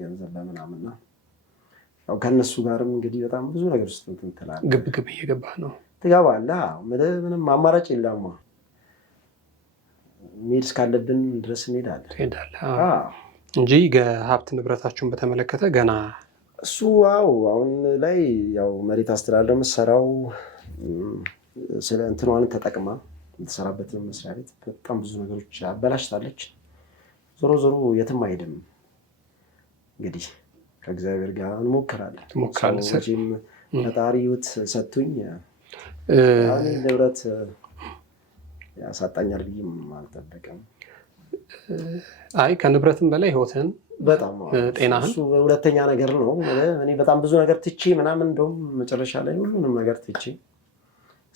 ገንዘብ በምናምንና ያው ከነሱ ጋርም እንግዲህ በጣም ብዙ ነገር ውስጥ እንትን ትላለህ። ግብ እየገባህ ነው። ትገባለህ። ምንም አማራጭ የለም። መሄድ እስካለብን ድረስ እንሄዳለን እንጂ ሀብት ንብረታችሁን በተመለከተ ገና እሱ አሁን ላይ ያው መሬት አስተዳደር የምትሰራው ስለ እንትኗን ተጠቅማ የተሰራበትን መስሪያ ቤት በጣም ብዙ ነገሮች አበላሽታለች። ዞሮ ዞሮ የትም አይሄድም። እንግዲህ ከእግዚአብሔር ጋር እንሞክራለን። መቼም ፈጣሪ ሕይወት ሰጥቶኝ ንብረት ያሳጣኛል ብዬም አልጠበቅም። አይ ከንብረትም በላይ ሕይወትን በጣም ጤናህን እሱ ሁለተኛ ነገር ነው። እኔ በጣም ብዙ ነገር ትቼ ምናምን እንደውም መጨረሻ ላይ ሁሉንም ነገር ትቼ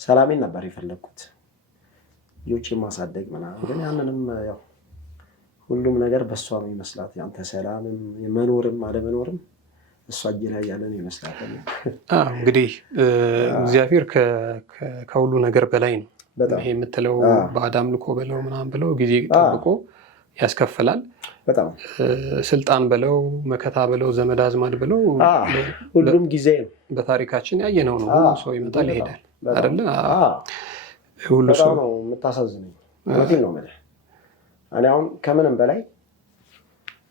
ሰላሜን ነበር የፈለግኩት ልጆቼን ማሳደግ ምናምን። ግን ያንንም ያው ሁሉም ነገር በእሷ ነው ይመስላት። ያንተ ሰላምም መኖርም አለመኖርም እሷ እጅ ላይ ያለ ነው ይመስላል። እንግዲህ እግዚአብሔር ከሁሉ ነገር በላይ ነው። ይሄ የምትለው ባዕድ አምልኮ በለው ምናምን ብለው ጊዜ ጠብቆ ያስከፍላል። በጣም ስልጣን በለው መከታ በለው ዘመድ አዝማድ በለው ሁሉም ጊዜ ነው። በታሪካችን ያየነው ነው። ሰው ይመጣል ይሄዳል አይደለ? ሁሉ ሰው ነው። የምታሳዝነኝ እውነቴን ነው የምልህ። እኔ አሁን ከምንም በላይ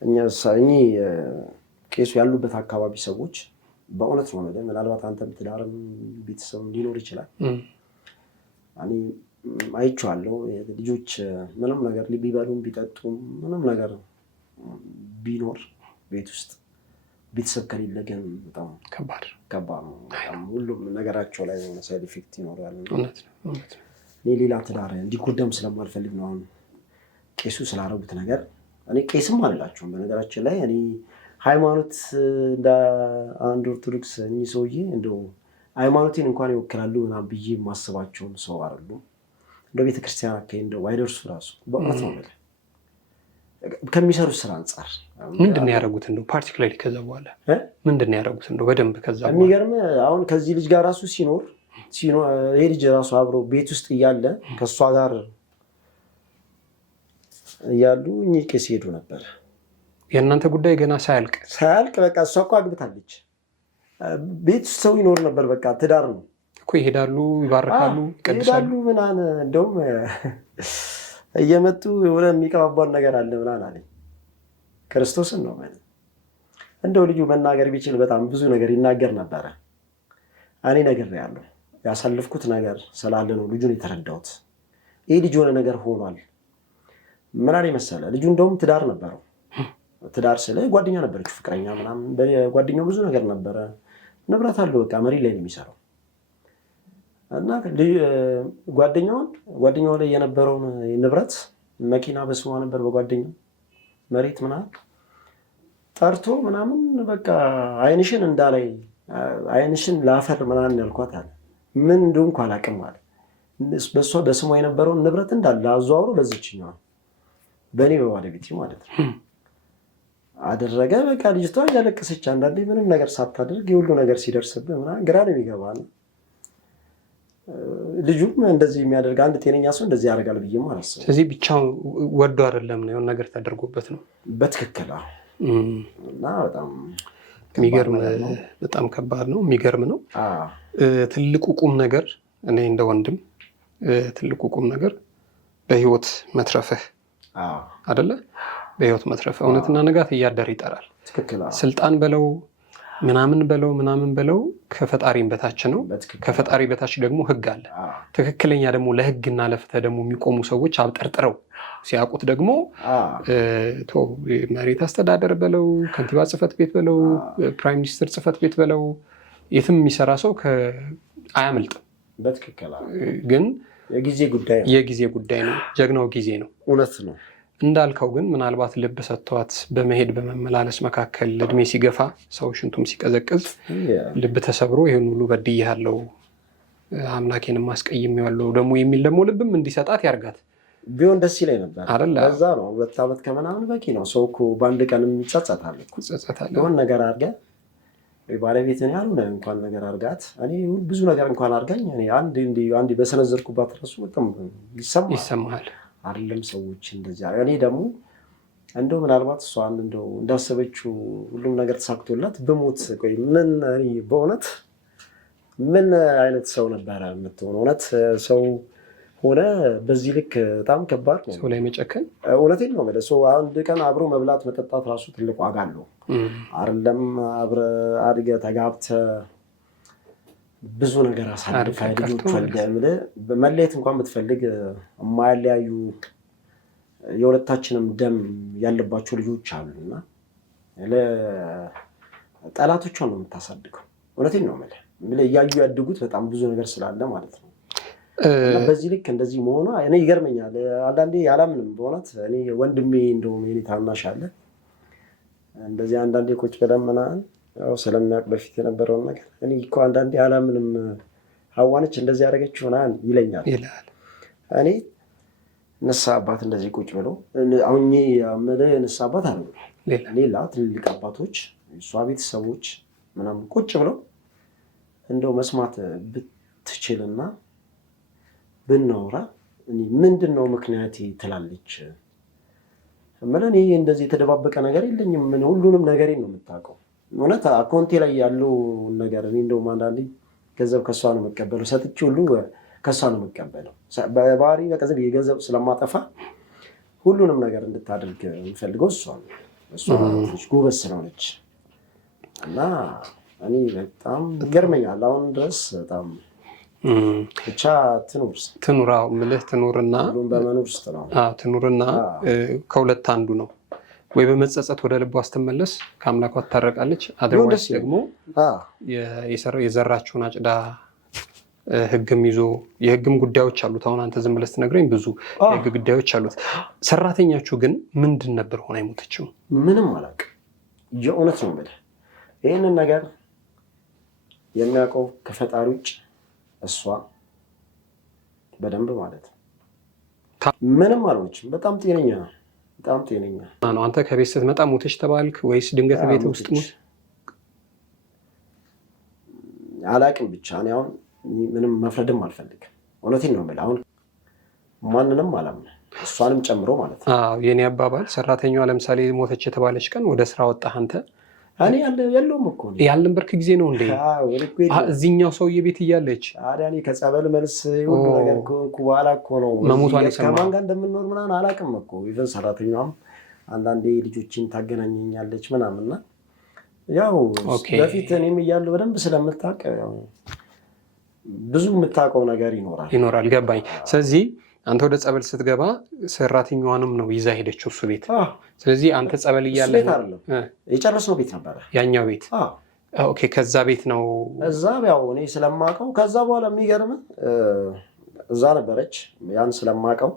እኚህ ቄሱ ያሉበት አካባቢ ሰዎች በእውነት ነው የምልህ። ምናልባት አንተም ትዳርም ቤተሰብም ሊኖር ይችላል። እኔ አይቼዋለሁ። ልጆች ምንም ነገር ቢበሉም ቢጠጡም ምንም ነገር ቢኖር ቤት ውስጥ ቤተሰብ ከሌለ ግን በጣም ከባድ ነው። ሁሉም ነገራቸው ላይ የሆነ ሳይድ ኢፌክት ይኖራል። እኔ ሌላ ትዳር እንዲጎዳም ስለማልፈልግ ነው። አሁን ቄሱ ስላረጉት ነገር እኔ ቄስም አላቸውም በነገራችን ላይ እኔ ሃይማኖት እንደ አንድ ኦርቶዶክስ እኚህ ሰውዬ እንደው ሃይማኖቴን እንኳን ይወክላሉ ምናምን ብዬ የማስባቸውን ሰው አይደሉም። እንደ ቤተክርስቲያን አካባቢ እንደው አይደርሱ ራሱ በእውነት ነው የምልህ ከሚሰሩት ስራ አንጻር ምንድን ነው ያደረጉት? እንደው ፓርቲኩላርሊ ከዛ በኋላ ምንድን ነው ያደረጉት? እንደው በደንብ ከዛ በኋላ የሚገርም አሁን ከዚህ ልጅ ጋር ራሱ ሲኖር ይሄ ልጅ ራሱ አብሮ ቤት ውስጥ እያለ ከእሷ ጋር እያሉ እኚህ ቄስ ሄዱ ነበር። የእናንተ ጉዳይ ገና ሳያልቅ በቃ እሷ እኮ አግብታለች። ቤት ውስጥ ሰው ይኖር ነበር። በቃ ትዳር ነው እኮ ይሄዳሉ፣ ይባርካሉ፣ ይቀድሳሉ ምናምን እንደውም እየመጡ የሆነ የሚቀባባን ነገር አለ ምናምን አለኝ። ክርስቶስን ነው ማለት እንደው ልጁ መናገር ቢችል በጣም ብዙ ነገር ይናገር ነበረ። እኔ ነግሬያለሁ። ያሳልፍኩት ነገር ስላለ ነው ልጁን የተረዳሁት። ይህ ልጅ የሆነ ነገር ሆኗል። ምን አለኝ መሰለህ ልጁ እንደውም ትዳር ነበረው። ትዳር ስለ ጓደኛ ነበረችው ፍቅረኛ ምናምን። በጓደኛው ብዙ ነገር ነበረ። ንብረት አለው በቃ መሪ ላይ ነው የሚሰራው። እና ጓደኛው ላይ የነበረውን ንብረት መኪና በስሟ ነበር በጓደኛው መሬት ምናምን ጠርቶ ምናምን በቃ አይንሽን እንዳላይ አይንሽን ላፈር ምናምን ያልኳት አለ። ምን እንደሆንኩ አላውቅም አለ። በስሟ የነበረውን ንብረት እንዳለ አዘዋውሮ በዚችኛዋ በእኔ በባለቤቴ ማለት ነው አደረገ። በቃ ልጅቷ እያለቀሰች አንዳንዴ ምንም ነገር ሳታደርግ የሁሉ ነገር ሲደርስብህ ምናምን ግራ ነው የሚገባ ነው። ልጁም እንደዚህ የሚያደርግ አንድ ጤነኛ ሰው እንደዚህ ያደርጋል ብዬም አላስብም። ስለዚህ ብቻውን ወዶ አይደለም ነው የሆነ ነገር ተደርጎበት ነው። በትክክል እና በጣም ከባድ ነው። የሚገርም ነው። ትልቁ ቁም ነገር እኔ እንደ ወንድም ትልቁ ቁም ነገር በህይወት መትረፍህ አይደለ? በህይወት መትረፍህ እውነትና ንጋት እያደር ይጠራል። ስልጣን በለው ምናምን በለው ከፈጣሪም በታች ነው። ከፈጣሪ በታች ደግሞ ህግ አለ። ትክክለኛ ደግሞ ለህግና ለፍትህ ደግሞ የሚቆሙ ሰዎች አብጠርጥረው ሲያውቁት ደግሞ መሬት አስተዳደር በለው ከንቲባ ጽህፈት ቤት በለው ፕራይም ሚኒስትር ጽህፈት ቤት በለው የትም የሚሰራ ሰው አያመልጥም። ግን የጊዜ ጉዳይ ነው። ጀግናው ጊዜ ነው። እውነት ነው እንዳልከው ግን ምናልባት ልብ ሰጥቷት በመሄድ በመመላለስ መካከል እድሜ ሲገፋ ሰው ሽንቱም ሲቀዘቅዝ ልብ ተሰብሮ ይህን ሁሉ በድያለሁ አምላኬንም አስቀይሜዋለሁ ደግሞ የሚል ደግሞ ልብም እንዲሰጣት ያርጋት ቢሆን ደስ ይለኝ ነበር። ለዛ ነው 2 ዓመት ከምናምን በቂ ነው። ሰው እኮ በአንድ ቀን ይጸጸታል። የሆነ ነገር አድርገህ ባለቤትን ያልሆነ እንኳን ነገር አድርጋት እኔ ብዙ ነገር እንኳን አድርጋኝ እኔ አንድ በሰነዘርኩባት ራሱ በጣም ይሰማሃል አይደለም ሰዎች እንደዚያ። እኔ ደግሞ እንደው ምናልባት እሷን እንደው እንዳሰበችው ሁሉም ነገር ተሳክቶላት በሞት ቆይ ምን በእውነት ምን አይነት ሰው ነበረ የምትሆነው? እውነት ሰው ሆነ በዚህ ልክ በጣም ከባድ ነው ሰው ላይ መጨከን። እውነቴን ነው ማለት ሰው አንድ ቀን አብሮ መብላት መጠጣት ራሱ ትልቅ ዋጋ አለው አይደለም? አብረህ አድገህ ተጋብተህ ብዙ ነገር አሳልፈህ ልጆች ወልደህ መለየት እንኳን ብትፈልግ የማያለያዩ የሁለታችንም ደም ያለባቸው ልጆች አሉና ጠላቶቿን ነው የምታሳድገው። እውነቴን ነው የምልህ እያዩ ያድጉት በጣም ብዙ ነገር ስላለ ማለት ነው። በዚህ ልክ እንደዚህ መሆኗ እኔ ይገርመኛል። አንዳንዴ ያላምንም በእውነት እኔ ወንድሜ እንደውም የኔ ታናሽ አለ እንደዚህ አንዳንዴ ቁጭ ብለን ምናምን ያው ስለሚያውቅ በፊት የነበረውን ነገር እኔ እኮ አንዳንዴ አላምንም ሐዋነች እንደዚህ ያደረገችው ምናምን ይለኛል ይላል። እኔ ንስሐ አባት እንደዚህ ቁጭ ብሎ አሁን ንስሐ አባት አለ ሌላ ትልልቅ አባቶች እሷ ቤተሰቦች ምናምን ቁጭ ብለው እንደው መስማት ብትችልና ብናወራ ምንድን ነው ምክንያት ትላለች። እኔ እንደዚህ የተደባበቀ ነገር የለኝም። ሁሉንም ነገሬን ነው የምታውቀው። እውነት አካውንቴ ላይ ያለው ነገር እኔ እንደውም አንዳንዴ ገንዘብ ከእሷ ነው የምቀበለው። ሰጥቼ ሁሉ ከእሷ ነው የምቀበለው። በባህሪ በገንዘብ የገንዘብ ስለማጠፋ ሁሉንም ነገር እንድታደርግ የምፈልገው እሷ ነው። እሷ ጎበዝ ስለሆነች እና እኔ በጣም ይገርመኛል አሁን ድረስ በጣም ብቻ ትኑር ምልህ ትኑርና በመኖር ውስጥ ነው ትኑርና ከሁለት አንዱ ነው። ወይ በመጸጸት ወደ ልቧ ስትመለስ ከአምላኳ ትታረቃለች። አድርዋይስ ደግሞ የዘራችውን አጭዳ ህግም ይዞ የህግም ጉዳዮች አሉት። አሁን አንተ ዝም ብለህ ስትነግረኝ ብዙ የህግ ጉዳዮች አሉት። ሰራተኛችሁ ግን ምንድን ነበር ሆና የሞተችው? ምንም አላውቅም። የእውነት ነው የምልህ ይህንን ነገር የሚያውቀው ከፈጣሪ ውጭ እሷ በደንብ ማለት ነው። ምንም አልሆነችም። በጣም ጤነኛ ነው። በጣም ጤነኛ ነው። አንተ ከቤት ስትመጣ ሞተች ተባልክ ወይስ ድንገት ቤት ውስጥ ሞት? አላውቅም። ብቻ እኔ አሁን ምንም መፍረድም አልፈልግም። እውነቴን ነው የምልህ። አሁን ማንንም አላምንም እሷንም ጨምሮ ማለት ነው። የኔ አባባል ሰራተኛዋ ለምሳሌ ሞተች የተባለች ቀን ወደ ስራ ወጣህ አንተ እኔ ያለውም እኮ ያልነበርክ ጊዜ ነው እንዴ? እዚህኛው ሰውዬ ቤት እያለች እኔ ከጸበል መልስ ሁሉ ነገር ከሆንኩ በኋላ እኮ ነው መሞቷን ከማን ጋር እንደምንኖር ምናምን አላውቅም እኮ። ኢቨን ሰራተኛዋም አንዳንዴ ልጆችን ታገናኘኛለች ምናምንና ያው በፊት እኔም እያለሁ በደንብ ስለምታውቅ ብዙ የምታውቀው ነገር ይኖራል። ገባኝ። ስለዚህ አንተ ወደ ጸበል ስትገባ ሰራተኛዋንም ነው ይዛ ሄደችው እሱ ቤት። ስለዚህ አንተ ጸበል እያለ የጨረስነው ቤት ነበረ ያኛው ቤት። ኦኬ ከዛ ቤት ነው እዛ ያው እኔ ስለማውቀው ከዛ በኋላ የሚገርም እዛ ነበረች። ያን ስለማውቀው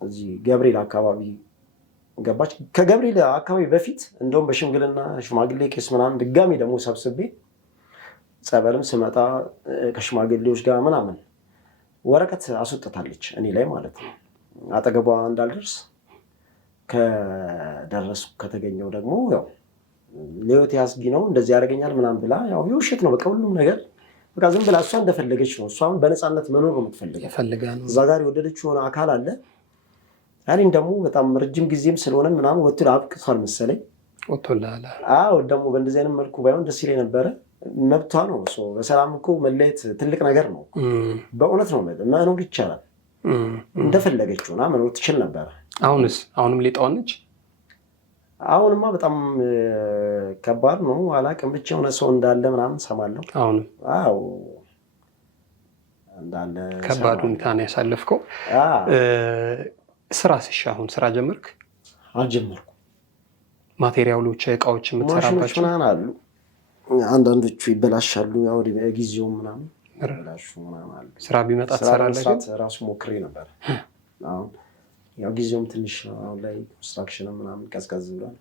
እዚህ ገብርኤል አካባቢ ገባች። ከገብርኤል አካባቢ በፊት እንደውም በሽምግልና ሽማግሌ ቄስ ምናምን ድጋሚ ደግሞ ሰብስቤ ጸበልም ስመጣ ከሽማግሌዎች ጋር ምናምን ወረቀት አስወጥታለች እኔ ላይ ማለት ነው። አጠገቧ እንዳልደርስ ከተገኘው ደግሞ ያው ለህይወት ያስጊ ነው እንደዚህ ያደርገኛል ምናምን ብላ ያው የውሸት ነው በቃ ሁሉም ነገር በቃ ዝም ብላ እሷ እንደፈለገች ነው። እሷም በነፃነት መኖር ነው የምትፈልገው። እዛ ጋር የወደደችው የሆነ አካል አለ። እኔን ደግሞ በጣም ረጅም ጊዜም ስለሆነ ምናምን ወጥቶ አብቅቷል መሰለኝ ወጥቶላል። ደግሞ በእንደዚህ አይነት መልኩ ባይሆን ደስ ይለኝ ነበረ። መብቷ ነው። በሰላም እኮ መለየት ትልቅ ነገር ነው። በእውነት ነው መኖር ይቻላል። እንደፈለገችው ና መኖር ትችል ነበረ። አሁንም ሊጣዋን ነች። አሁንማ በጣም ከባድ ነው። አላውቅም ብቻ የሆነ ሰው እንዳለ ምናምን ሰማለሁ። አሁንም እንዳለ ከባድ ሁኔታ ነው ያሳለፍከው። ስራ ስሻ አሁን ስራ ጀመርክ? አልጀመርኩም። ማቴሪያሎች እቃዎች የምትሰራባቸው ምናምን አሉ። አንዳንዶቹ ይበላሻሉ። ያው ጊዜው ምናምን ይበላሹ ምናምን አሉ። ስራ ቢመጣ ትሰራለህ? ራሱ ሞክሬ ነበር። አሁን ያው ጊዜውም ትንሽ አሁን ላይ ኮንስትራክሽን ምናምን ቀዝቀዝ ብሏል።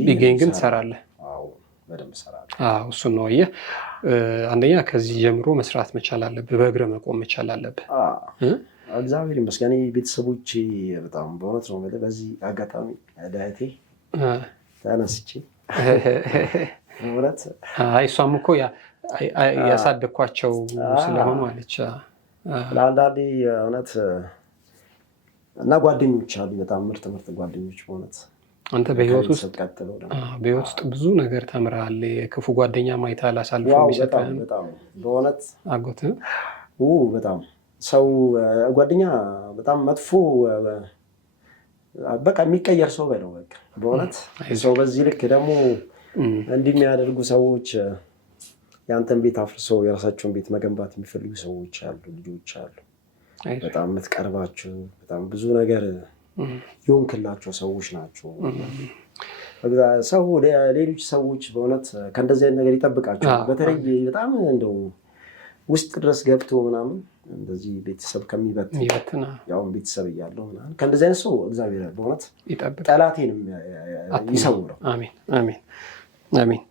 ቢገኝ ግን ትሰራለህ? አዎ በደንብ እሰራለሁ። እሱን ነው አየህ። አንደኛ ከዚህ ጀምሮ መስራት መቻል አለብህ። በእግረ መቆም መቻል አለብህ። እግዚአብሔር ይመስገን ቤተሰቦቼ በጣም በእውነት ነው የምልህ። በዚህ አጋጣሚ እህቴ ተነስቼ እውነት እሷም እኮ ያሳደግኳቸው ስለሆኑ አለች። ለአንዳንዴ እውነት እና ጓደኞች አሉ በጣም ምርጥ ጓደኞች በእውነት አንተ በህይወት ውስጥ ብዙ ነገር ተምረሃል። የክፉ ጓደኛ ማይታል አሳልፎ የሚሰጥህን በእውነት አጎት በጣም ሰው ጓደኛ በጣም መጥፎ በቃ የሚቀየር ሰው በለው በቃ በእውነት ሰው በዚህ ልክ ደግሞ እንዲህ የሚያደርጉ ሰዎች የአንተን ቤት አፍርሰው የራሳቸውን ቤት መገንባት የሚፈልጉ ሰዎች አሉ፣ ልጆች አሉ። በጣም የምትቀርባቸው በጣም ብዙ ነገር ይሆንክላቸው ሰዎች ናቸው። ሰው ሌሎች ሰዎች በእውነት ከእንደዚህ አይነት ነገር ይጠብቃቸው። በተለይ በጣም እንደው ውስጥ ድረስ ገብቶ ምናምን እንደዚህ ቤተሰብ ከሚበትን ያው ቤተሰብ እያለው ምናምን ከእንደዚህ አይነት ሰው እግዚአብሔር በእውነት ጠላቴንም ይሰውረው። አሜን አሜን። አሜን።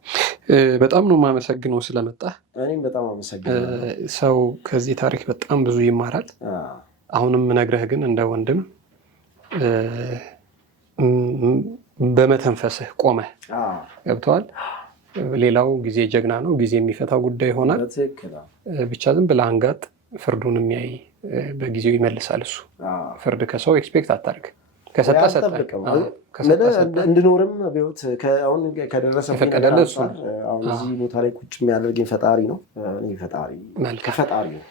በጣም ነው የማመሰግነው ስለመጣ። እኔም በጣም አመሰግናለሁ። ሰው ከዚህ ታሪክ በጣም ብዙ ይማራል። አሁንም ነግረህ ግን እንደ ወንድም በመተንፈስህ ቆመህ ገብተዋል። ሌላው ጊዜ ጀግና ነው፣ ጊዜ የሚፈታው ጉዳይ ይሆናል። ብቻ ዝም ብለህ አንጋጥ፣ ፍርዱን የሚያይ በጊዜው ይመልሳል እሱ። ፍርድ ከሰው ኤክስፔክት አታድርግ። ከሰጠ እንድኖርም ቢሆት አሁን ከደረሰ አሁን እዚህ ቦታ ላይ ቁጭ የሚያደርገኝ ፈጣሪ ነው። ፈጣሪ ነው።